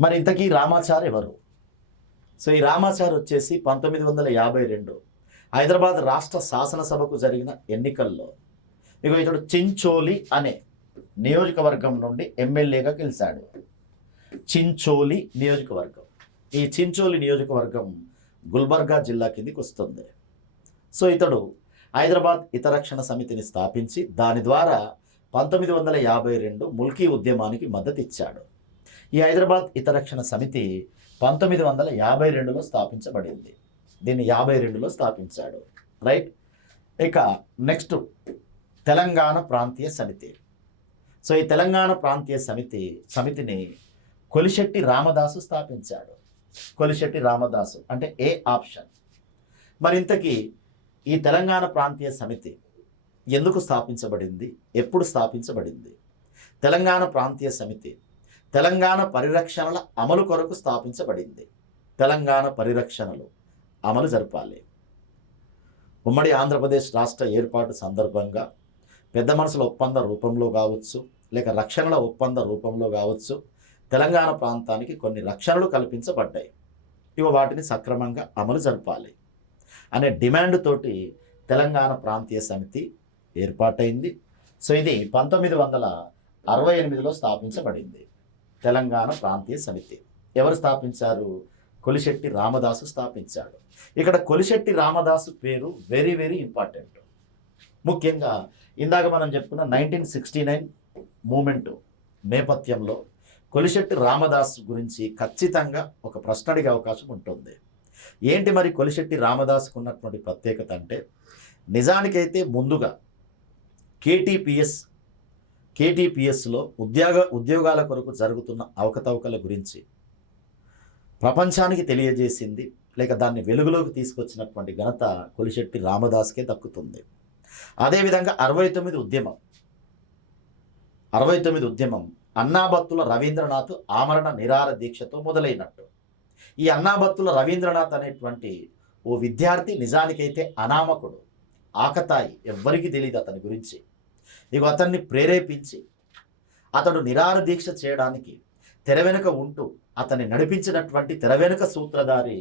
మరి ఇంతకీ రామాచారి ఎవరు? సో ఈ రామాచారి వచ్చేసి 1952 హైదరాబాద్ రాష్ట్ర శాసనసభకు జరిగిన ఎన్నికల్లో ఇతడు చించోలి అనే నియోజకవర్గం నుండి ఎమ్మెల్యేగా గెలిచాడు. చించోలి నియోజకవర్గం. ఈ చించోలి నియోజకవర్గం గుల్బర్గా జిల్లా కిందికి వస్తుంది. సో ఇతడు హైదరాబాద్ హితరక్షణ సమితిని స్థాపించి దాని ద్వారా 1952 ముల్కీ ఉద్యమానికి మద్దతు ఇచ్చాడు. ఈ హైదరాబాద్ హితరక్షణ సమితి 1952లో స్థాపించబడింది. దీన్ని 52లో స్థాపించాడు. రైట్. ఇక నెక్స్ట్ తెలంగాణ ప్రాంతీయ సమితి. సో ఈ తెలంగాణ ప్రాంతీయ సమితిని కొలిశెట్టి రామదాసు స్థాపించాడు. కొలిశెట్టి రామదాసు అంటే ఏ ఆప్షన్. మరి ఇంతకీ ఈ తెలంగాణ ప్రాంతీయ సమితి ఎందుకు స్థాపించబడింది, ఎప్పుడు స్థాపించబడింది? తెలంగాణ ప్రాంతీయ సమితి తెలంగాణ పరిరక్షణల అమలు కొరకు స్థాపించబడింది. తెలంగాణ పరిరక్షణలు అమలు జరపాలి. ఉమ్మడి ఆంధ్రప్రదేశ్ రాష్ట్ర ఏర్పాటు సందర్భంగా పెద్ద మనుషుల ఒప్పంద రూపంలో కావచ్చు, లేక రక్షణల ఒప్పంద రూపంలో కావచ్చు, తెలంగాణ ప్రాంతానికి కొన్ని రక్షణలు కల్పించబడ్డాయి. వాటిని సక్రమంగా అమలు జరపాలి అనే డిమాండ్ తోటి తెలంగాణ ప్రాంతీయ సమితి ఏర్పాటైంది. సో ఇది 1968లో స్థాపించబడింది. తెలంగాణ ప్రాంతీయ సమితి ఎవరు స్థాపించారు? కొలిశెట్టి రామదాసు స్థాపించాడు. ఇక్కడ కొలిశెట్టి రామదాసు పేరు వెరీ వెరీ ఇంపార్టెంట్. ముఖ్యంగా ఇందాక మనం చెప్పుకున్న 1969 మూమెంటు నేపథ్యంలో కొలిశెట్టి రామదాసు గురించి ఖచ్చితంగా ఒక ప్రశ్న అడిగే అవకాశం ఉంటుంది. ఏంటి మరి కొలిశెట్టి రామదాసుకు ఉన్నటువంటి ప్రత్యేకత అంటే, నిజానికైతే ముందుగా కేటీపీఎస్లో ఉద్యోగాల కొరకు జరుగుతున్న అవకతవకల గురించి ప్రపంచానికి తెలియజేసింది, లేక దాన్ని వెలుగులోకి తీసుకొచ్చినటువంటి ఘనత కొలిశెట్టి రామదాస్కే దక్కుతుంది. అదేవిధంగా 69 ఉద్యమం అన్నాబత్తుల రవీంద్రనాథ్ ఆమరణ నిరాహార దీక్షతో మొదలైనట్టు. ఈ అన్నాబత్తుల రవీంద్రనాథ్ అనేటువంటి ఓ విద్యార్థి నిజానికైతే అనామకుడు, ఆకతాయి, ఎవ్వరికీ తెలియదు అతని గురించి. అతన్ని ప్రేరేపించి అతడు నిరాహార దీక్ష చేయడానికి తెర వెనుక ఉంటూ అతన్ని నడిపించినటువంటి తెర వెనుక సూత్రధారి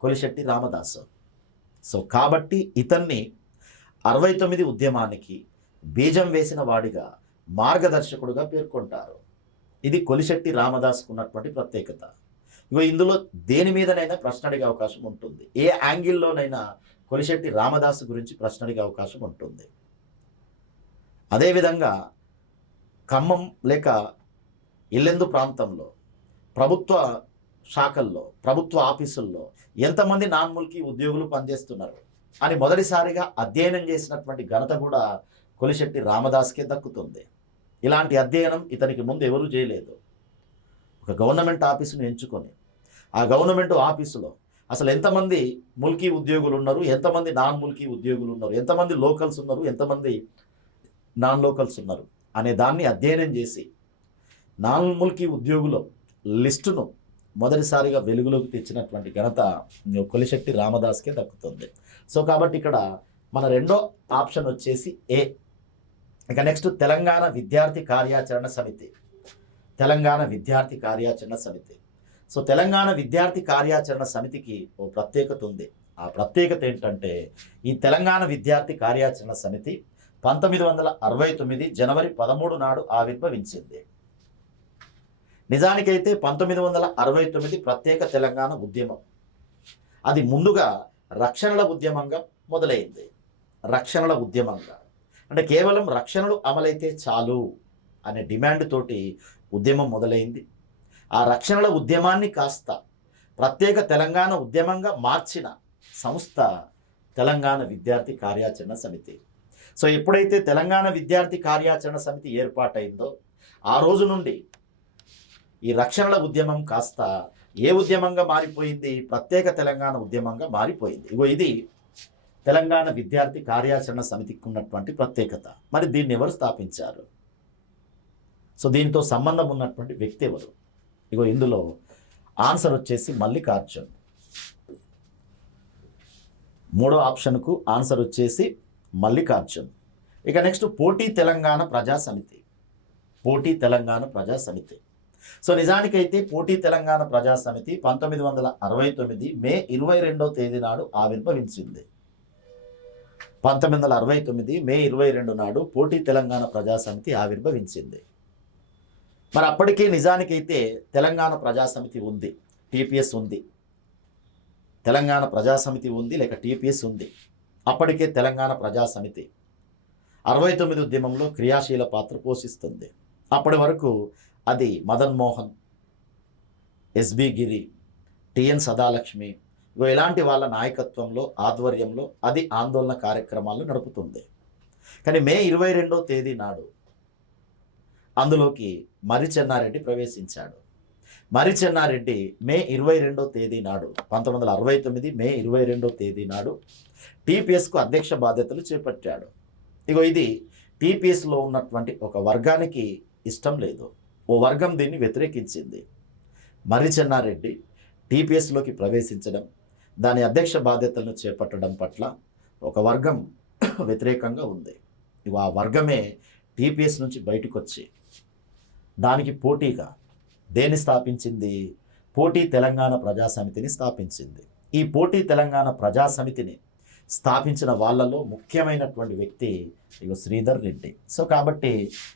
కొలిశెట్టి రామదాసు. సో కాబట్టి ఇతన్ని 69 ఉద్యమానికి బీజం వేసిన వాడిగా, మార్గదర్శకుడుగా పేర్కొంటారు. ఇది కొలిశెట్టి రామదాసుకు ఉన్నటువంటి ప్రత్యేకత. ఇందులో దేని మీదనైనా ప్రశ్న అడిగే అవకాశం ఉంటుంది. ఏ యాంగిల్లోనైనా కొలిశెట్టి రామదాసు గురించి ప్రశ్న అడిగే అవకాశం ఉంటుంది. అదేవిధంగా ఖమ్మం లేక ఇల్లెందు ప్రాంతంలో ప్రభుత్వ శాఖల్లో, ప్రభుత్వ ఆఫీసుల్లో ఎంతమంది నాన్ ముల్కీ ఉద్యోగులు పనిచేస్తున్నారు అని మొదటిసారిగా అధ్యయనం చేసినటువంటి ఘనత కూడా కొలిశెట్టి రామదాస్కే దక్కుతుంది. ఇలాంటి అధ్యయనం ఇతనికి ముందు ఎవరూ చేయలేదు. ఒక గవర్నమెంట్ ఆఫీసును ఎంచుకొని ఆ గవర్నమెంట్ ఆఫీసులో అసలు ఎంతమంది ముల్కీ ఉద్యోగులు ఉన్నారు, ఎంతమంది నాన్ ముల్కీ ఉద్యోగులు ఉన్నారు, ఎంతమంది లోకల్స్ ఉన్నారు, ఎంతమంది నాన్ లోకల్స్ ఉన్నారు అనే దాన్ని అధ్యయనం చేసి నాన్ ముల్కీ ఉద్యోగుల లిస్టును మొదటిసారిగా వెలుగులోకి తెచ్చినటువంటి ఘనత కొలిశెట్టి రామదాస్కే దక్కుతుంది. సో కాబట్టి ఇక్కడ మన రెండో ఆప్షన్ వచ్చేసి ఏ. ఇక నెక్స్ట్ తెలంగాణ విద్యార్థి కార్యాచరణ సమితి. తెలంగాణ విద్యార్థి కార్యాచరణ సమితి. సో తెలంగాణ విద్యార్థి కార్యాచరణ సమితికి ఓ ప్రత్యేకత ఉంది. ఆ ప్రత్యేకత ఏంటంటే ఈ తెలంగాణ విద్యార్థి కార్యాచరణ సమితి 1969 జనవరి 13 నాడు ఆవిర్భవించింది. నిజానికైతే 1969 ప్రత్యేక తెలంగాణ ఉద్యమం అది ముందుగా రక్షణల ఉద్యమంగా మొదలైంది. రక్షణల ఉద్యమంగా అంటే కేవలం రక్షణలు అమలైతే చాలు అనే డిమాండ్ తోటి ఉద్యమం మొదలైంది. ఆ రక్షణల ఉద్యమాన్ని కాస్త ప్రత్యేక తెలంగాణ ఉద్యమంగా మార్చిన సంస్థ తెలంగాణ విద్యార్థి కార్యాచరణ సమితి. సో ఎప్పుడైతే తెలంగాణ విద్యార్థి కార్యాచరణ సమితి ఏర్పాటైందో ఆ రోజు నుండి ఈ రక్షణల ఉద్యమం కాస్త ఏ ఉద్యమంగా మారిపోయింది? ప్రత్యేక తెలంగాణ ఉద్యమంగా మారిపోయింది. ఇది తెలంగాణ విద్యార్థి కార్యాచరణ సమితికి ఉన్నటువంటి ప్రత్యేకత. మరి దీన్ని ఎవరు స్థాపించారు? సో దీంతో సంబంధం ఉన్నటువంటి వ్యక్తి ఎవరు? ఇందులో ఆన్సర్ వచ్చేసి మల్లికార్జున్. మూడో ఆప్షన్కు ఆన్సర్ వచ్చేసి మల్లికార్జున్. ఇక నెక్స్ట్ పోటీ తెలంగాణ ప్రజా సమితి. పోటీ తెలంగాణ ప్రజా సమితి. సో నిజానికైతే పోటీ తెలంగాణ ప్రజా సమితి 1969 మే 22వ తేదీ నాడు ఆవిర్భవించింది. 1969 మే 22 నాడు పోటీ తెలంగాణ ప్రజా సమితి ఆవిర్భవించింది. మరి అప్పటికే నిజానికైతే తెలంగాణ ప్రజా సమితి ఉంది, టీపీఎస్ ఉంది. తెలంగాణ ప్రజా సమితి ఉంది లేక టీపీఎస్ ఉంది. అప్పటికే తెలంగాణ ప్రజా సమితి 69 ఉద్యమంలో క్రియాశీల పాత్ర పోషిస్తుంది. అప్పటి వరకు అది మదన్ మోహన్, ఎస్బి గిరి, టిఎన్ సదాలక్ష్మి ఇలాంటి వాళ్ళ నాయకత్వంలో ఆధ్వర్యంలో అది ఆందోళన కార్యక్రమాలు నడుపుతుంది. కానీ మే 22వ తేదీ నాడు అందులోకి మర్రి చెన్నారెడ్డి ప్రవేశించాడు. మర్రి చెన్నారెడ్డి మే 22వ తేదీ నాడు 1969 మే 22వ తేదీ నాడు టీపీఎస్కు అధ్యక్ష బాధ్యతలు చేపట్టాడు. ఇది టీపీఎస్లో ఉన్నటువంటి ఒక వర్గానికి ఇష్టం లేదు. ఓ వర్గం దీన్ని వ్యతిరేకించింది. మర్రి చెన్నారెడ్డి టీపీఎస్లోకి ప్రవేశించడం, దాని అధ్యక్ష బాధ్యతలను చేపట్టడం పట్ల ఒక వర్గం వ్యతిరేకంగా ఉంది. ఆ వర్గమే టీపీఎస్ నుంచి బయటకు వచ్చి దానికి పోటీగా దేన్ని స్థాపించింది? పోటీ తెలంగాణ ప్రజా సమితిని స్థాపించింది. ఈ పోటీ తెలంగాణ ప్రజా సమితిని స్థాపించిన వాళ్ళలో ముఖ్యమైనటువంటి వ్యక్తి శ్రీధర్ రెడ్డి. సో కాబట్టి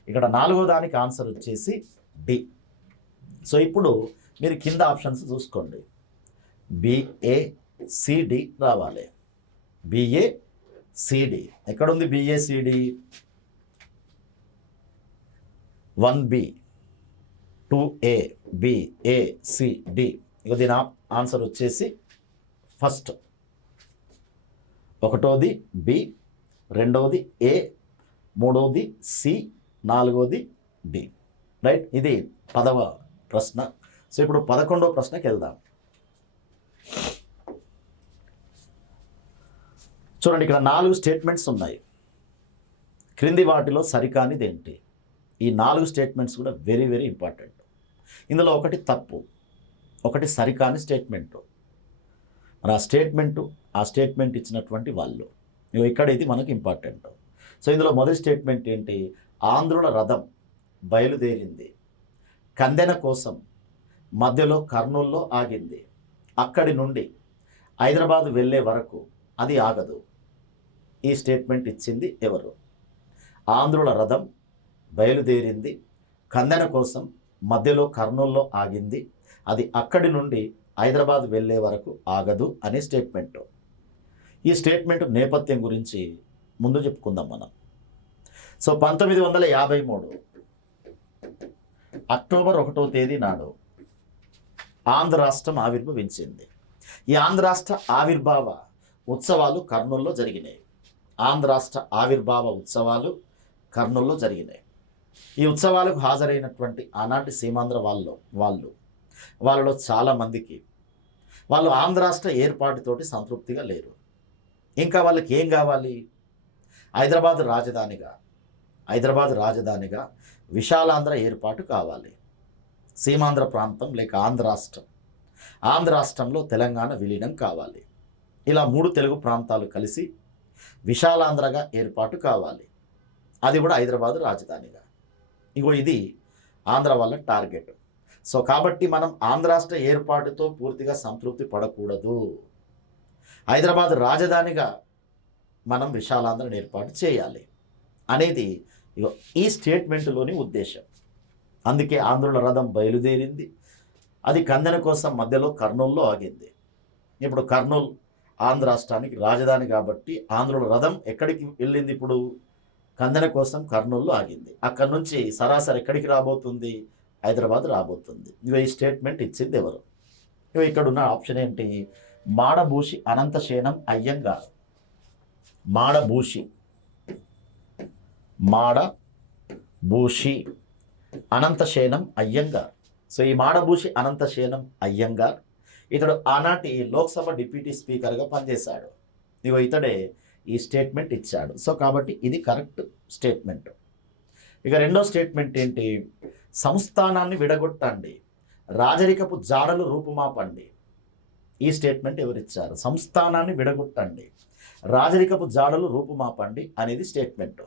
ఇక్కడ 4వ దానికి ఆన్సర్ వచ్చేసి డి. సో ఇప్పుడు మీరు కింద ఆప్షన్స్ చూసుకోండి. బిఏసిడి రావాలి. బిఏసిడి ఎక్కడుంది? BACD 1B 2A BACD. దీని ఆన్సర్ వచ్చేసి ఫస్ట్ 1వది బి, 2వది ఏ, 3వది సి, 4వది డి. రైట్. ఇది 10వ ప్రశ్న. సో ఇప్పుడు 11వ ప్రశ్నకి వెళ్దాం. చూడండి, ఇక్కడ 4 స్టేట్మెంట్స్ ఉన్నాయి. క్రింది వాటిలో సరికానిది ఏంటి? ఈ 4 స్టేట్మెంట్స్ కూడా వెరీ వెరీ ఇంపార్టెంట్. ఇందులో ఒకటి తప్పు, ఒకటి సరికాని స్టేట్మెంటు. మరి ఆ స్టేట్మెంట్ ఇచ్చినటువంటి వాళ్ళు ఇక్కడ ఇది మనకు ఇంపార్టెంట్. సో ఇందులో మొదటి స్టేట్మెంట్ ఏంటి? ఆంధ్రుల రథం బయలుదేరింది, కందెన కోసం మధ్యలో కర్నూల్లో ఆగింది, అక్కడి నుండి హైదరాబాద్ వెళ్ళే వరకు అది ఆగదు. ఈ స్టేట్మెంట్ ఇచ్చింది ఎవరు? ఆంధ్రుల రథం బయలుదేరింది, కందెన కోసం మధ్యలో కర్నూల్లో ఆగింది, అది అక్కడి నుండి హైదరాబాద్ వెళ్ళే వరకు ఆగదు అనే స్టేట్మెంట్. ఈ స్టేట్మెంట్ నేపథ్యం గురించి ముందు చెప్పుకుందాం మనం. సో 1953 అక్టోబర్ 1వ తేదీ నాడు ఆంధ్ర రాష్ట్రం ఆవిర్భవించింది. ఈ ఆంధ్ర రాష్ట్ర ఆవిర్భావ ఉత్సవాలు కర్నూలులో జరిగినాయి. ఆంధ్ర రాష్ట్ర ఆవిర్భావ ఉత్సవాలు కర్నూలులో జరిగినాయి. ఈ ఉత్సవాలకు హాజరైనటువంటి ఆనాటి సీమాంధ్ర వాళ్ళలో చాలామందికి వాళ్ళు ఆంధ్ర రాష్ట్ర ఏర్పాటుతోటి సంతృప్తిగా లేరు. ఇంకా వాళ్ళకి ఏం కావాలి? హైదరాబాద్ రాజధానిగా విశాలాంధ్ర ఏర్పాటు కావాలి. సీమాంధ్ర ప్రాంతం లేక ఆంధ్ర రాష్ట్రంలో తెలంగాణ విలీనం కావాలి. ఇలా 3 తెలుగు ప్రాంతాలు కలిసి విశాలాంధ్రగా ఏర్పాటు కావాలి. అది కూడా హైదరాబాద్ రాజధానిగా. ఇది ఆంధ్ర వాళ్ళ టార్గెట్. సో కాబట్టి మనం ఆంధ్ర రాష్ట్ర ఏర్పాటుతో పూర్తిగా సంతృప్తి పడకూడదు. హైదరాబాద్ రాజధానిగా మనం విశాలాంధ్రను ఏర్పాటు చేయాలి అనేది ఈ స్టేట్మెంట్లోని ఉద్దేశం. అందుకే ఆంధ్రుల రథం బయలుదేరింది. అది కందెన కోసం మధ్యలో కర్నూలులో ఆగింది. ఇప్పుడు కర్నూలు ఆంధ్ర రాష్ట్రానికి రాజధాని కాబట్టి ఆంధ్రుల రథం ఎక్కడికి వెళ్ళింది? ఇప్పుడు కందెన కోసం కర్నూలులో ఆగింది. అక్కడి నుంచి సరాసరి ఎక్కడికి రాబోతుంది? హైదరాబాద్ రాబోతుంది. ఈ స్టేట్మెంట్ ఇచ్చింది ఎవరు? ఇక్కడ ఉన్న ఆప్షన్ ఏంటి? మాడభూషి అనంతశేనం అయ్యంగార్. మాడభూషి అనంతశేనం అయ్యంగార్. సో ఈ మాడభూషి అనంతశేనం అయ్యంగార్ ఇతడు ఆనాటి లోక్సభ డిప్యూటీ స్పీకర్గా పనిచేశాడు. ఇతడే ఈ స్టేట్మెంట్ ఇచ్చాడు. సో కాబట్టి ఇది కరెక్ట్ స్టేట్మెంట్. ఇక రెండో స్టేట్మెంట్ ఏంటి? సంస్థానాన్ని విడగొట్టండి, రాజరికపు జాడలు రూపుమాపండి. ఈ స్టేట్మెంట్ ఎవరిచ్చారు? సంస్థానాన్ని విడగొట్టండి, రాజరికపు జాడలు రూపుమాపండి అనేది స్టేట్మెంట్.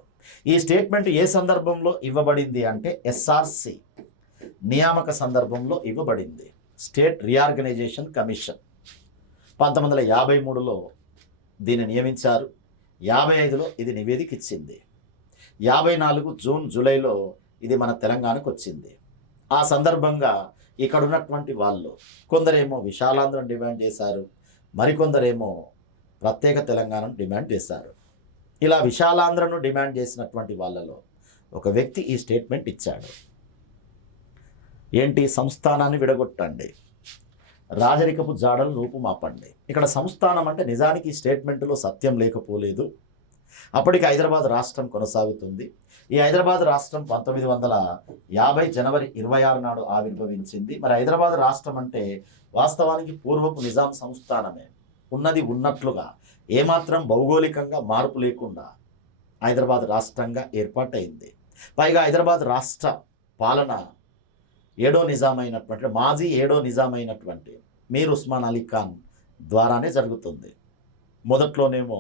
ఈ స్టేట్మెంట్ ఏ సందర్భంలో ఇవ్వబడింది అంటే ఎస్ఆర్సి నియామక సందర్భంలో ఇవ్వబడింది. స్టేట్ రీఆర్గనైజేషన్ కమిషన్ 1953లో దీన్ని నియమించారు. 55లో ఇది నివేదిక ఇచ్చింది. 54 జూన్ జూలైలో ఇది మన తెలంగాణకు వచ్చింది. ఆ సందర్భంగా ఇక్కడ ఉన్నటువంటి వాళ్ళు కొందరేమో విశాలాంధ్రను డిమాండ్ చేశారు, మరికొందరేమో ప్రత్యేక తెలంగాణను డిమాండ్ చేశారు. ఇలా విశాలాంధ్రను డిమాండ్ చేసినటువంటి వాళ్ళలో ఒక వ్యక్తి ఈ స్టేట్మెంట్ ఇచ్చాడు. ఏంటి? సంస్థానాన్ని విడగొట్టండి, రాజరికపు జాడలు రూపుమాపండి. ఇక్కడ సంస్థానం అంటే నిజానికి ఈ స్టేట్మెంట్లో సత్యం లేకపోలేదు. అప్పటికి హైదరాబాద్ రాష్ట్రం కొనసాగుతుంది. ఈ హైదరాబాద్ రాష్ట్రం 1950 జనవరి 26 నాడు ఆవిర్భవించింది. మరి హైదరాబాద్ రాష్ట్రం అంటే వాస్తవానికి పూర్వపు నిజాం సంస్థానమే. ఉన్నది ఉన్నట్లుగా ఏమాత్రం భౌగోళికంగా మార్పు లేకుండా హైదరాబాద్ రాష్ట్రంగా ఏర్పాటైంది. పైగా హైదరాబాద్ రాష్ట్ర పాలన మాజీ ఏడో నిజామైనటువంటి మీర్ ఉస్మాన్ అలీ ఖాన్ ద్వారానే జరుగుతుంది. మొదట్లోనేమో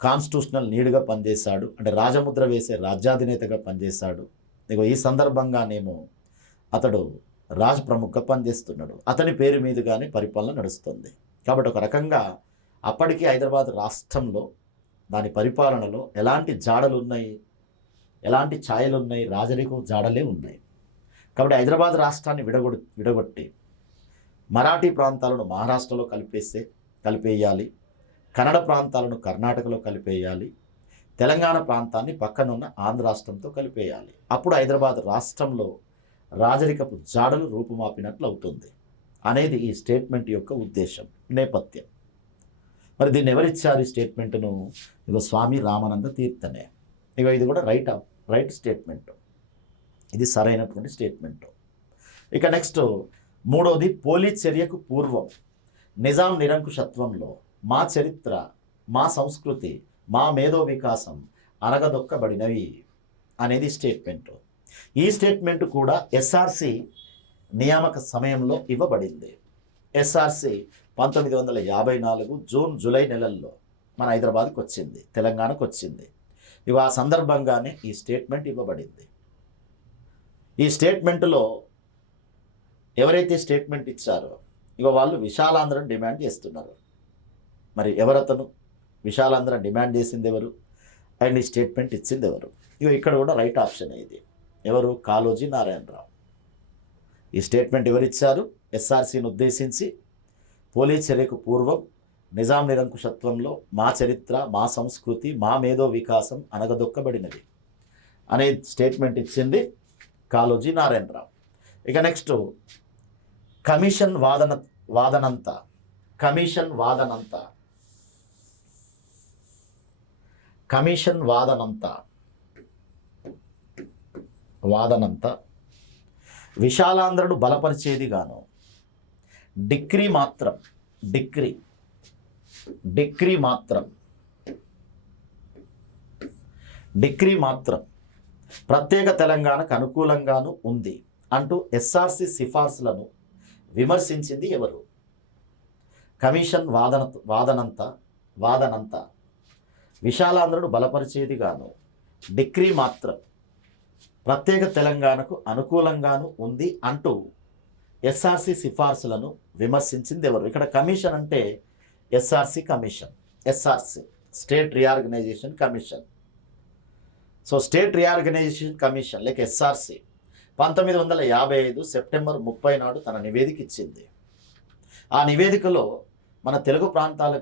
కాన్స్టిట్యూషనల్ లీడ్గా పనిచేశాడు, అంటే రాజముద్ర వేసే రాజ్యాధినేతగా పనిచేశాడు. ఈ సందర్భంగానేమో అతడు రాజ్ ప్రముఖగా పనిచేస్తున్నాడు. అతని పేరు మీదుగానే పరిపాలన నడుస్తుంది. కాబట్టి ఒక రకంగా అప్పటికీ హైదరాబాద్ రాష్ట్రంలో దాని పరిపాలనలో ఎలాంటి జాడలు ఉన్నాయి, ఎలాంటి ఛాయలు ఉన్నాయి? రాజరికం జాడలే ఉన్నాయి. కాబట్టి హైదరాబాద్ రాష్ట్రాన్ని విడగొట్టి మరాఠీ ప్రాంతాలను మహారాష్ట్రలో కలిపేయాలి, కన్నడ ప్రాంతాలను కర్ణాటకలో కలిపేయాలి, తెలంగాణ ప్రాంతాన్ని పక్కనున్న ఆంధ్ర రాష్ట్రంతో కలిపేయాలి. అప్పుడు హైదరాబాద్ రాష్ట్రంలో రాజరికపు జాడలు రూపుమాపినట్లు అవుతుంది అనేది ఈ స్టేట్మెంట్ యొక్క ఉద్దేశం, నేపథ్యం. మరి దీన్ని ఎవరిచ్చారు ఈ స్టేట్మెంట్ను? స్వామి రామానంద తీర్థనే. ఇది కూడా రైట్ స్టేట్మెంట్. ఇది సరైనటువంటి స్టేట్మెంట్. ఇక నెక్స్ట్ మూడవది, పోలీస్ చర్యకు పూర్వం నిజాం నిరంకుశత్వంలో మా చరిత్ర, మా సంస్కృతి, మా మేధో వికాసం అనగదొక్కబడినవి అనేది స్టేట్మెంట్. ఈ స్టేట్మెంట్ కూడా ఎస్ఆర్సి నియామక సమయంలో ఇవ్వబడింది. ఎస్ఆర్సి 1954 జూన్ జూలై నెలల్లో మన హైదరాబాద్కి వచ్చింది, తెలంగాణకు వచ్చింది. ఆ సందర్భంగానే ఈ స్టేట్మెంట్ ఇవ్వబడింది. ఈ స్టేట్మెంట్లో ఎవరైతే స్టేట్మెంట్ ఇచ్చారో వాళ్ళు విశాలాంధ్రను డిమాండ్ చేస్తున్నారు. మరి ఎవరతను? విశాలాంధ్ర డిమాండ్ చేసింది ఎవరు? అండ్ ఈ స్టేట్మెంట్ ఇచ్చింది ఎవరు? ఇక్కడ కూడా రైట్ ఆప్షన్ ఇది. ఎవరు? కాళోజీ నారాయణరావు. ఈ స్టేట్మెంట్ ఎవరిచ్చారు? ఎస్ఆర్సిని ఉద్దేశించి పోలీస్ చర్యకు పూర్వం నిజాం నిరంకుశత్వంలో మా చరిత్ర, మా సంస్కృతి, మా మేధో వికాసం అనగదొక్కబడినది అనే స్టేట్మెంట్ ఇచ్చింది కాళోజీ నారాయణరావు. ఇక నెక్స్ట్ కమిషన్ వాదనంతా కమిషన్ వాదనంతా కమిషన్ వాదనంతా విశాలాంధ్రుడు బలపరిచేది గాను డిక్రీ మాత్రం ప్రత్యేక తెలంగాణకు అనుకూలంగాను ఉంది అంటూ ఎస్ఆర్సి సిఫార్సులను విమర్శించింది ఎవరు? కమిషన్ వాదనంతా విశాలాంధ్రుడు బలపరిచేది గాను డిక్రీ మాత్రం ప్రత్యేక తెలంగాణకు అనుకూలంగాను ఉంది అంటూ ఎస్ఆర్సి సిఫార్సులను విమర్శించింది ఎవరు? ఇక్కడ కమిషన్ అంటే SRC commission, SRC state reorganisation commission. So state reorganisation commission లేక ఎస్ఆర్సి 1955 సెప్టెంబర్ 30 నాడు తన నివేదిక ఇచ్చింది. ఆ నివేదికలో మన తెలుగు ప్రాంతాల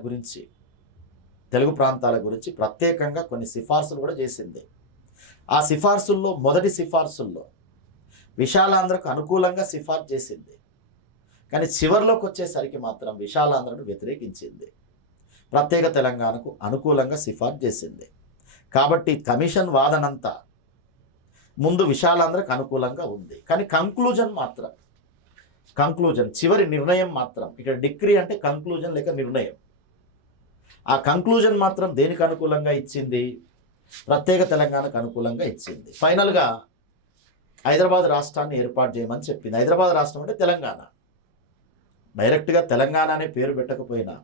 గురించి ప్రత్యేకంగా కొన్ని సిఫార్సులు కూడా చేసింది. ఆ సిఫార్సుల్లో మొదటి సిఫార్సుల్లో విశాలాంధ్రకు అనుకూలంగా సిఫార్సు చేసింది. కానీ చివరిలోకి వచ్చేసరికి మాత్రం విశాలాంధ్రను వ్యతిరేకించింది, ప్రత్యేక తెలంగాణకు అనుకూలంగా సిఫార్సు చేసింది. కాబట్టి కమిషన్ వాదనంతా ముందు విశాలాంధ్రకు అనుకూలంగా ఉంది, కానీ కంక్లూజన్ చివరి నిర్ణయం మాత్రం, ఇక్కడ డిక్రీ అంటే కంక్లూజన్ లేక నిర్ణయం, ఆ కంక్లూజన్ మాత్రం దేనికి అనుకూలంగా ఇచ్చింది? ప్రత్యేక తెలంగాణకు అనుకూలంగా ఇచ్చింది. ఫైనల్గా హైదరాబాద్ రాష్ట్రాన్ని ఏర్పాటు చేయమని చెప్పింది. హైదరాబాద్ రాష్ట్రం అంటే తెలంగాణ, డైరెక్ట్గా తెలంగాణ అనే పేరు పెట్టకపోయినా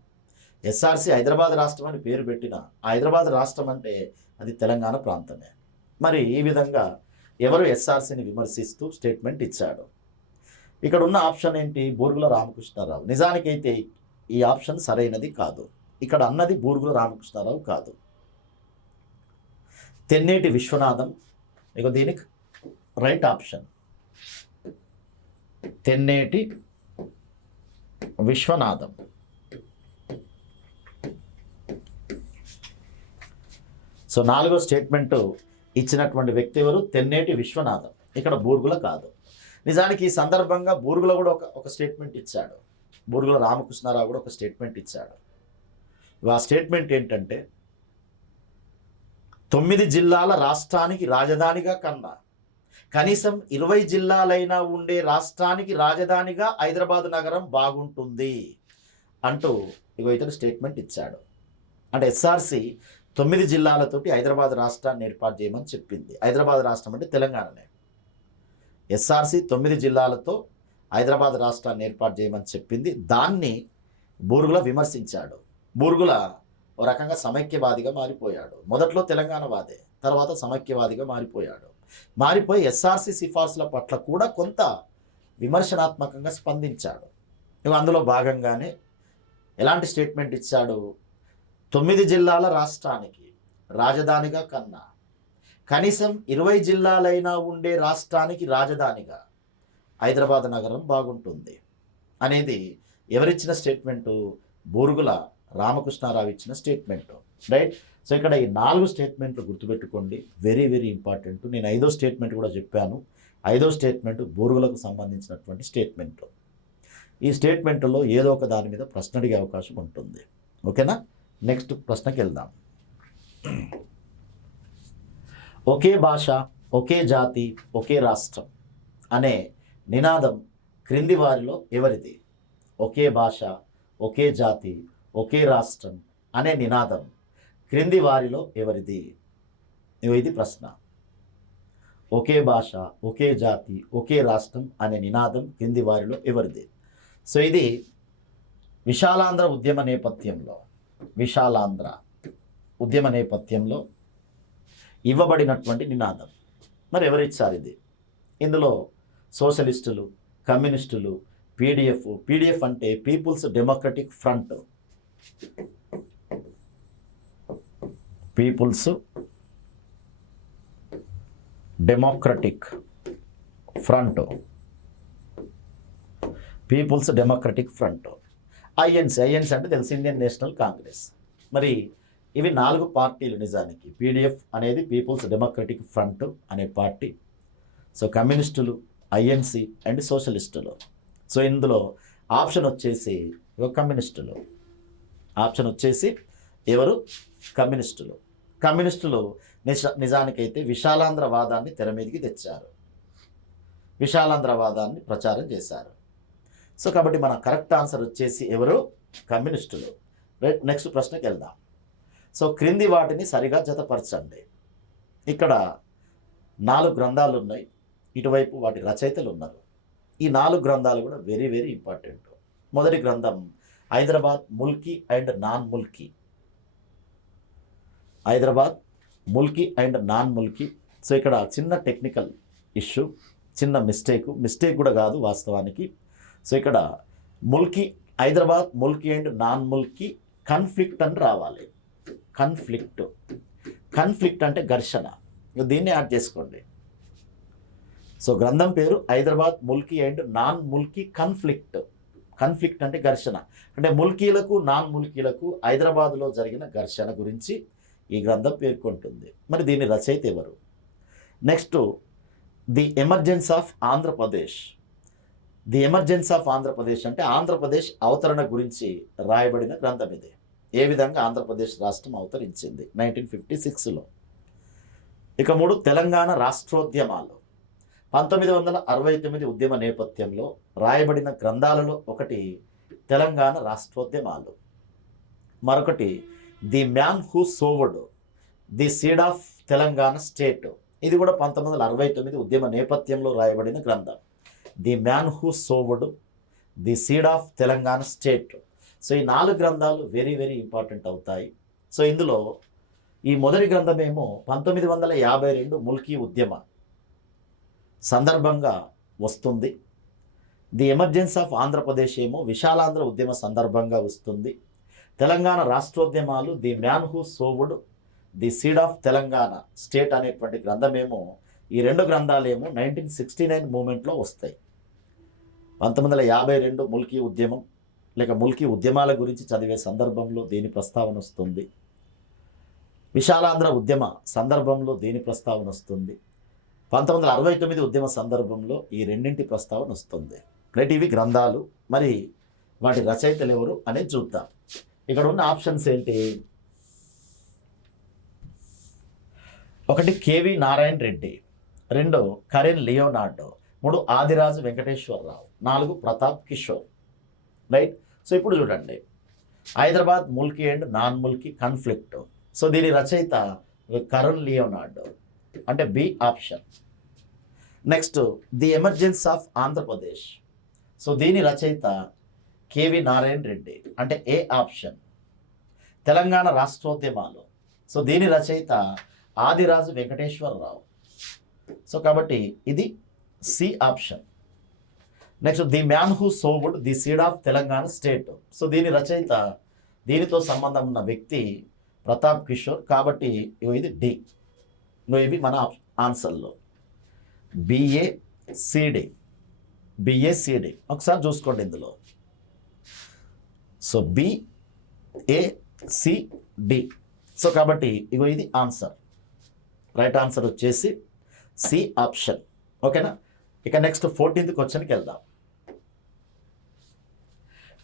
ఎస్ఆర్సి హైదరాబాద్ రాష్ట్రం అని పేరు పెట్టినా హైదరాబాద్ రాష్ట్రం అంటే అది తెలంగాణ ప్రాంతమే. మరి ఈ విధంగా ఎవరు ఎస్ఆర్సిని విమర్శిస్తూ స్టేట్మెంట్ ఇచ్చాడు? ఇక్కడ ఉన్న ఆప్షన్ ఏంటి? బూరుగుల రామకృష్ణారావు. నిజానికైతే ఈ ఆప్షన్ సరైనది కాదు. ఇక్కడ అన్నది బూరుగుల రామకృష్ణారావు కాదు, తెన్నేటి విశ్వనాథం. ఇక దీనికి right option Tenneti Viswanatham. So 4వ స్టేట్మెంట్ ఇచ్చినటువంటి వ్యక్తి ఎవరు? తెన్నేటి విశ్వనాథం. ఇక్కడ బూరుగుల కాదు. నిజానికి ఈ సందర్భంగా బూరుగుల కూడా ఒక స్టేట్మెంట్ ఇచ్చాడు, బూరుగుల రామకృష్ణారావు కూడా ఒక స్టేట్మెంట్ ఇచ్చాడు. ఆ స్టేట్మెంట్ ఏంటంటే 9 జిల్లాల రాష్ట్రానికి రాజధానిగా కన్నా కనీసం 20 జిల్లాలైనా ఉండే రాష్ట్రానికి రాజధానిగా హైదరాబాద్ నగరం బాగుంటుంది అంటూ ఇతను స్టేట్మెంట్ ఇచ్చాడు. అంటే ఎస్ఆర్సి 9 జిల్లాలతోటి హైదరాబాద్ రాష్ట్రాన్ని ఏర్పాటు చేయమని చెప్పింది. హైదరాబాద్ రాష్ట్రం అంటే తెలంగాణనే. ఎస్ఆర్సి 9 జిల్లాలతో హైదరాబాద్ రాష్ట్రాన్ని ఏర్పాటు చేయమని చెప్పింది. దాన్ని బూరుగుల విమర్శించాడు. బూరుగుల ఓ రకంగా సమైక్యవాదిగా మారిపోయాడు. మొదట్లో తెలంగాణవాదే, తర్వాత సమైక్యవాదిగా మారిపోయి ఎస్ఆర్సి సిఫార్సుల పట్ల కూడా కొంత విమర్శనాత్మకంగా స్పందించాడు. అందులో భాగంగానే ఎలాంటి స్టేట్మెంట్ ఇచ్చాడు? 9 జిల్లాల రాష్ట్రానికి రాజధానిగా కన్నా కనీసం 20 జిల్లాలైనా ఉండే రాష్ట్రానికి రాజధానిగా హైదరాబాద్ నగరం బాగుంటుంది అనేది ఎవరిచ్చిన స్టేట్మెంటు? బూరుగుల రామకృష్ణారావు ఇచ్చిన స్టేట్మెంటు. రైట్. సో ఇక్కడ ఈ 4 స్టేట్మెంట్లు గుర్తుపెట్టుకోండి, వెరీ వెరీ ఇంపార్టెంట్. నేను 5వ స్టేట్మెంట్ కూడా చెప్పాను. 5వ స్టేట్మెంట్ బూరుగులకు సంబంధించినటువంటి స్టేట్మెంట్. ఈ స్టేట్మెంట్లో ఏదో ఒక దాని మీద ప్రశ్న అడిగే అవకాశం ఉంటుంది. ఓకేనా? నెక్స్ట్ ప్రశ్నకి వెళ్దాం. ఒకే భాష, ఒకే జాతి, ఒకే రాష్ట్రం అనే నినాదం క్రింది వారిలో ఎవరిది? ఒకే భాష, ఒకే జాతి, ఒకే రాష్ట్రం అనే నినాదం క్రింది వారిలో ఎవరిది? ఇది ప్రశ్న. ఒకే భాష, ఒకే జాతి, ఒకే రాష్ట్రం అనే నినాదం క్రింది వారిలో ఎవరిది? సో ఇది విశాలాంధ్ర ఉద్యమ నేపథ్యంలో ఇవ్వబడినటువంటి నినాదం. మరి ఎవరిచ్చారు ఇది? ఇందులో సోషలిస్టులు, కమ్యూనిస్టులు, పీడిఎఫ్ అంటే people's democratic front, people's democratic front, INC అంటే తెలుసు, ఇండియన్ నేషనల్ కాంగ్రెస్. మరి ఇవి 4 పార్టీలు నిజానికి. పీడిఎఫ్ అనేది పీపుల్స్ డెమోక్రటిక్ ఫ్రంట్ అనే పార్టీ. సో కమ్యూనిస్టులు, ఐఎన్సీ అండ్ సోషలిస్టులు. సో ఇందులో ఆప్షన్ వచ్చేసి కమ్యూనిస్టులు. ఆప్షన్ వచ్చేసి ఎవరు? కమ్యూనిస్టులు. కమ్యూనిస్టులు నిజానికైతే విశాలాంధ్రవాదాన్ని తెర మీదకి తెచ్చారు, విశాలాంధ్రవాదాన్ని ప్రచారం చేశారు. సో కాబట్టి మన కరెక్ట్ ఆన్సర్ వచ్చేసి ఎవరు? కమ్యూనిస్టులు. రైట్, నెక్స్ట్ ప్రశ్నకి వెళ్దాం. సో క్రింది వాటిని సరిగా జతపరచండి. ఇక్కడ 4 గ్రంథాలు ఉన్నాయి, ఇటువైపు వాటి రచయితలు ఉన్నారు. ఈ 4 గ్రంథాలు కూడా వెరీ వెరీ ఇంపార్టెంట్. మొదటి గ్రంథం Hyderabad Mulki and non Mulki. Hyderabad Mulki and non Mulki. So ఇక్కడ చిన్న టెక్నికల్ ఇష్యూ, చిన్న మిస్టేక్ కూడా కాదు వాస్తవానికి. సో ఇక్కడ Mulki, Hyderabad Mulki and non Mulki conflict అని రావాలి. కన్ఫ్లిక్ట్ అంటే ఘర్షణ, దీన్ని యాడ్ చేసుకోండి. సో గ్రంథం పేరు Hyderabad Mulki and non Mulki conflict. Conflict అంటే ఘర్షణ, అంటే ముల్కీలకు నాన్ ముల్కీలకు హైదరాబాద్లో జరిగిన ఘర్షణ గురించి ఈ గ్రంథం పేర్కొంటుంది. మరి దీని రచయిత ఎవరు? Next, the emergence of Andhra Pradesh. The emergence of Andhra Pradesh అంటే ఆంధ్రప్రదేశ్ అవతరణ గురించి రాయబడిన గ్రంథం ఇది. ఏ విధంగా ఆంధ్రప్రదేశ్ రాష్ట్రం అవతరించింది 1956లో. ఇక 3, తెలంగాణ రాష్ట్రోద్యమాలు. 1969 ఉద్యమ నేపథ్యంలో రాయబడిన గ్రంథాలలో ఒకటి తెలంగాణ రాష్ట్రోద్యమాలు, మరొకటి the man who sowed the seed of Telangana state. ఇది కూడా 1969 ఉద్యమ నేపథ్యంలో రాయబడిన గ్రంథం. The man who sowed the seed of Telangana state. So ఈ 4 గ్రంథాలు వెరీ వెరీ ఇంపార్టెంట్ అవుతాయి. సో ఇందులో ఈ మొదటి గ్రంథమేమో 1952 ముల్కీ ఉద్యమ సందర్భంగా వస్తుంది. ది ఎమర్జెన్స్ ఆఫ్ ఆంధ్రప్రదేశ్ ఏమో విశాలాంధ్ర ఉద్యమ సందర్భంగా వస్తుంది. తెలంగాణ రాష్ట్రోద్యమాలు the man who sowed the seed of Telangana state అనేటువంటి గ్రంథమేమో, ఈ 2 గ్రంథాలేమో 1969 మూమెంట్లో వస్తాయి. 1952 ముల్కీ ఉద్యమం లేక ముల్కీ ఉద్యమాల గురించి చదివే సందర్భంలో దీని ప్రస్తావన వస్తుంది. విశాలాంధ్ర ఉద్యమ సందర్భంలో దీని ప్రస్తావన వస్తుంది. 1969 ఉద్యమ సందర్భంలో ఈ రెండింటి ప్రస్తావన వస్తుంది. రైట్, ఇవి గ్రంథాలు. మరి వాటి రచయితలు ఎవరు అనేది చూద్దాం. ఇక్కడ ఉన్న ఆప్షన్స్ ఏంటి? 1 K V Narayana Reddy, 2 Karen Leonardo, 3 Adiraju Venkateswara Rao, 4 Pratap Kishore. Right, so ఇప్పుడు చూడండి, Hyderabad Mulki and non Mulki conflict. So దీని రచయిత కరెన్ లియోనార్డో అంటే B option. Next, the emergence of Andhra Pradesh. So దీని రచయిత కేవి నారాయణ రెడ్డి అంటే ఏ ఆప్షన్. తెలంగాణ రాష్ట్రోద్యమాలు. సో దీని రచయిత ఆదిరాజు వెంకటేశ్వరరావు. సో కాబట్టి ఇది C option. Next, the man who sowed the seed of Telangana state. So దీని రచయిత, దీనితో సంబంధం ఉన్న వ్యక్తి ప్రతాప్ కిషోర్. కాబట్టి ఇది డి. ఇవి మన ఆన్సర్లో బిఏసిడి. ఒకసారి చూసుకోండి ఇందులో. So BACD. సో కాబట్టి ఇది ఆన్సర్. రైట్ ఆన్సర్ వచ్చేసి సి ఆప్షన్. ఓకేనా? ఇక నెక్స్ట్ 14th క్వశ్చన్కి వెళ్దాం.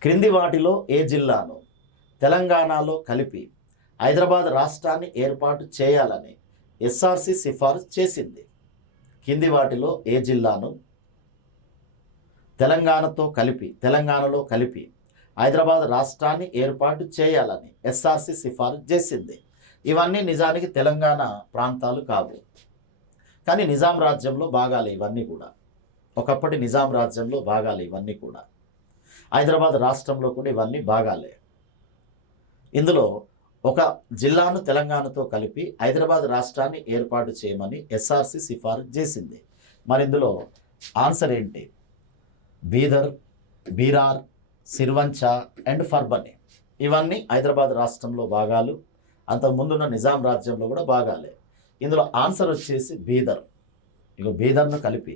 క్రింది వాటిలో ఏ జిల్లాను తెలంగాణలో కలిపి హైదరాబాద్ రాష్ట్రాన్ని ఏర్పాటు చేయాలని ఎస్ఆర్సి సిఫారసు చేసింది? కింది వాటిలో ఏ జిల్లాను తెలంగాణలో కలిపి హైదరాబాద్ రాష్ట్రాన్ని ఏర్పాటు చేయాలని ఎస్ఆర్సి సిఫారసు చేసింది? ఇవన్నీ నిజానికి తెలంగాణ ప్రాంతాలు కావు, కానీ నిజాం రాజ్యంలో భాగాలు ఇవన్నీ కూడా. ఒకప్పటి నిజాం రాజ్యంలో భాగాలు ఇవన్నీ కూడా. హైదరాబాద్ రాష్ట్రంలో కూడా ఇవన్నీ భాగాలే. ఇందులో ఒక జిల్లాను తెలంగాణతో కలిపి హైదరాబాద్ రాష్ట్రాన్ని ఏర్పాటు చేయమని ఎస్ఆర్సి సిఫారసు చేసింది. మరి ఇందులో ఆన్సర్ ఏంటి? బీదర్, బీరార్, సిర్వంచ అండ్ ఫర్బని. ఇవన్నీ హైదరాబాద్ రాష్ట్రంలో భాగాలు, అంతకుముందున్న నిజాం రాజ్యంలో కూడా భాగాలే. ఇందులో ఆన్సర్ వచ్చేసి బీదర్. బీదర్ను కలిపి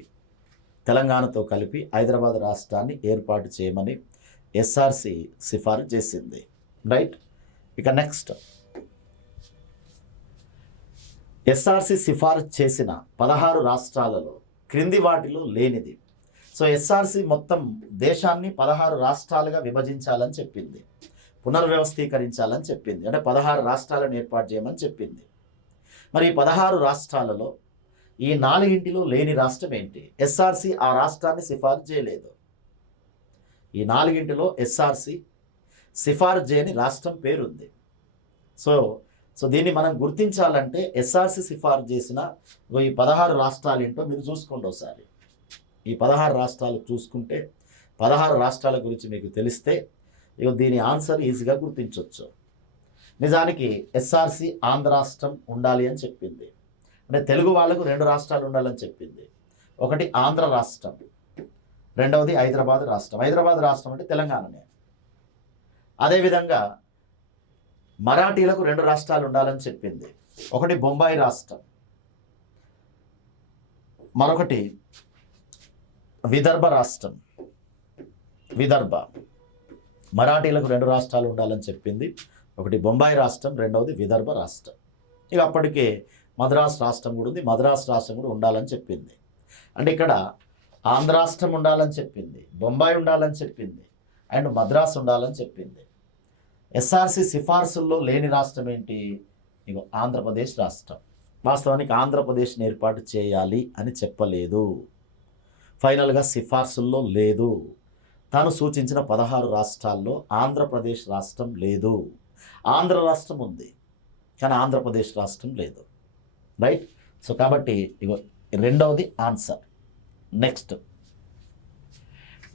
తెలంగాణతో కలిపి హైదరాబాద్ రాష్ట్రాన్ని ఏర్పాటు చేయమని ఎస్ఆర్సి సిఫారసు చేసింది. రైట్, ఇక నెక్స్ట్, ఎస్ఆర్సి సిఫారసు చేసిన 16 రాష్ట్రాలలో క్రింది వాటిలో లేనిది. సో ఎస్ఆర్సి మొత్తం దేశాన్ని 16 రాష్ట్రాలుగా విభజించాలని చెప్పింది, పునర్వ్యవస్థీకరించాలని చెప్పింది, అంటే 16 రాష్ట్రాలను ఏర్పాటు చేయమని చెప్పింది. మరి ఈ 16 రాష్ట్రాలలో ఈ 4 లేని రాష్ట్రం ఏంటి? ఎస్ఆర్సి ఆ రాష్ట్రాన్ని సిఫార్సు చేయలేదు. ఈ 4 ఎస్ఆర్సి సిఫార్సు చేయని రాష్ట్రం పేరుంది. సో దీన్ని మనం గుర్తించాలంటే ఎస్ఆర్సి సిఫార్సు చేసిన ఈ 16 రాష్ట్రాలు ఏంటో మీరు చూసుకోండి ఒకసారి. ఈ 16 రాష్ట్రాలు చూసుకుంటే 16 రాష్ట్రాల గురించి మీకు తెలిస్తే దీని ఆన్సర్ ఈజీగా గుర్తించవచ్చు. నిజానికి ఎస్ఆర్సి ఆంధ్ర రాష్ట్రం ఉండాలి అని చెప్పింది, అంటే తెలుగు వాళ్ళకు 2 రాష్ట్రాలు ఉండాలని చెప్పింది. ఒకటి ఆంధ్ర రాష్ట్రం, రెండవది హైదరాబాద్ రాష్ట్రం. హైదరాబాద్ రాష్ట్రం అంటే తెలంగాణనే. అదేవిధంగా మరాఠీలకు 2 రాష్ట్రాలు ఉండాలని చెప్పింది, ఒకటి బొంబాయి రాష్ట్రం, మరొకటి విదర్భ రాష్ట్రం. విదర్భ మరాఠీలకు 2 రాష్ట్రాలు ఉండాలని చెప్పింది, ఒకటి బొంబాయి రాష్ట్రం, రెండవది విదర్భ రాష్ట్రం. ఇక అప్పటికే మద్రాసు రాష్ట్రం కూడా ఉంది, మద్రాసు రాష్ట్రం కూడా ఉండాలని చెప్పింది. అంటే ఇక్కడ ఆంధ్ర రాష్ట్రం ఉండాలని చెప్పింది, బొంబాయి ఉండాలని చెప్పింది, అండ్ మద్రాసు ఉండాలని చెప్పింది. ఎస్ఆర్సి సిఫార్సుల్లో లేని రాష్ట్రం ఏంటి? ఇగో ఆంధ్రప్రదేశ్ రాష్ట్రం. వాస్తవానికి ఆంధ్రప్రదేశ్ని ఏర్పాటు చేయాలి అని చెప్పలేదు, ఫైనల్గా సిఫార్సుల్లో లేదు. తాను సూచించిన 16 రాష్ట్రాల్లో ఆంధ్రప్రదేశ్ రాష్ట్రం లేదు. ఆంధ్ర రాష్ట్రం ఉంది కానీ ఆంధ్రప్రదేశ్ రాష్ట్రం లేదు, రైట్? సో కాబట్టి ఇగో రెండవది ఆన్సర్. నెక్స్ట్,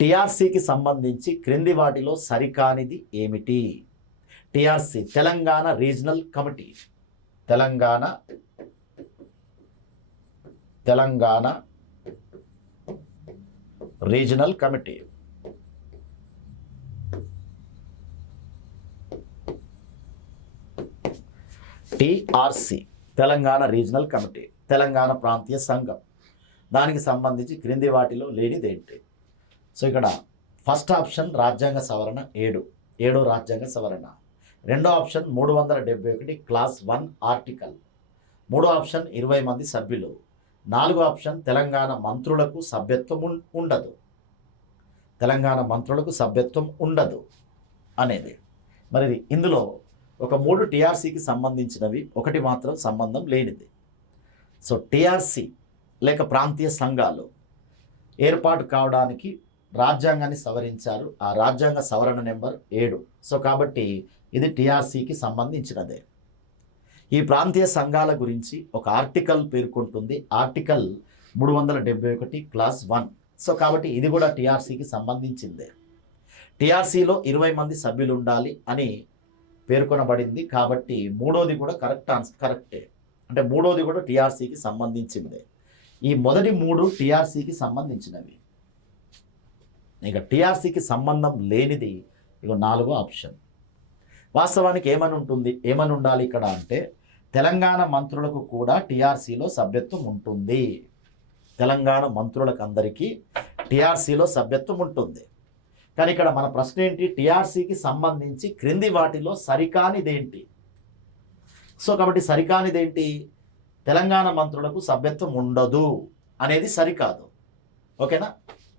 టిఆర్సీకి సంబంధించి క్రింది వాటిలో సరికానిది ఏమిటి? TRC Telangana regional committee. Telangana regional committee. TRC Telangana regional committee, Telangana ప్రాంతీయ సంఘం. దానికి సంబంధించి క్రింది వాటిలో లేనిదేంటి? సో ఇక్కడ ఫస్ట్ ఆప్షన్ రాజ్యాంగ సవరణ 7 రాజ్యాంగ సవరణ. రెండో ఆప్షన్ 371 క్లాస్ 1 ఆర్టికల్. మూడో ఆప్షన్ 20 మంది సభ్యులు. నాలుగో ఆప్షన్ తెలంగాణ మంత్రులకు సభ్యత్వం ఉండదు. తెలంగాణ మంత్రులకు సభ్యత్వం ఉండదు అనేది. మరి ఇందులో ఒక 3 టీఆర్సీకి సంబంధించినవి, ఒకటి మాత్రం సంబంధం లేనిది. సో టీఆర్సీ లేక ప్రాంతీయ సంఘాలు ఏర్పాటు కావడానికి రాజ్యాంగాన్ని సవరించారు. ఆ రాజ్యాంగ సవరణ నెంబర్ 7. సో కాబట్టి ఇది టీఆర్సీకి సంబంధించినదే. ఈ ప్రాంతీయ సంఘాల గురించి ఒక ఆర్టికల్ పేర్కొంటుంది, ఆర్టికల్ 371 క్లాస్ 1. సో కాబట్టి ఇది కూడా టీఆర్సీకి సంబంధించిందే. టీఆర్సీలో 20 మంది సభ్యులు ఉండాలి అని పేర్కొనబడింది. కాబట్టి మూడోది కూడా కరెక్టే. అంటే మూడోది కూడా టీఆర్సీకి సంబంధించిందే. ఈ మొదటి 3 టీఆర్సీకి సంబంధించినవి. ఇక టీఆర్సీకి సంబంధం లేనిది ఇక 4వ ఆప్షన్. వాస్తవానికి ఏమని ఉండాలి ఇక్కడ అంటే తెలంగాణ మంత్రులకు కూడా టీఆర్సీలో సభ్యత్వం ఉంటుంది. తెలంగాణ మంత్రులకు అందరికీ టీఆర్సీలో సభ్యత్వం ఉంటుంది. కానీ ఇక్కడ మన ప్రశ్న ఏంటి? టీఆర్సీకి సంబంధించి క్రింది వాటిలో సరికానిదేంటి? సో కాబట్టి సరికానిదేంటి? తెలంగాణ మంత్రులకు సభ్యత్వం ఉండదు అనేది సరికాదు. ఓకేనా?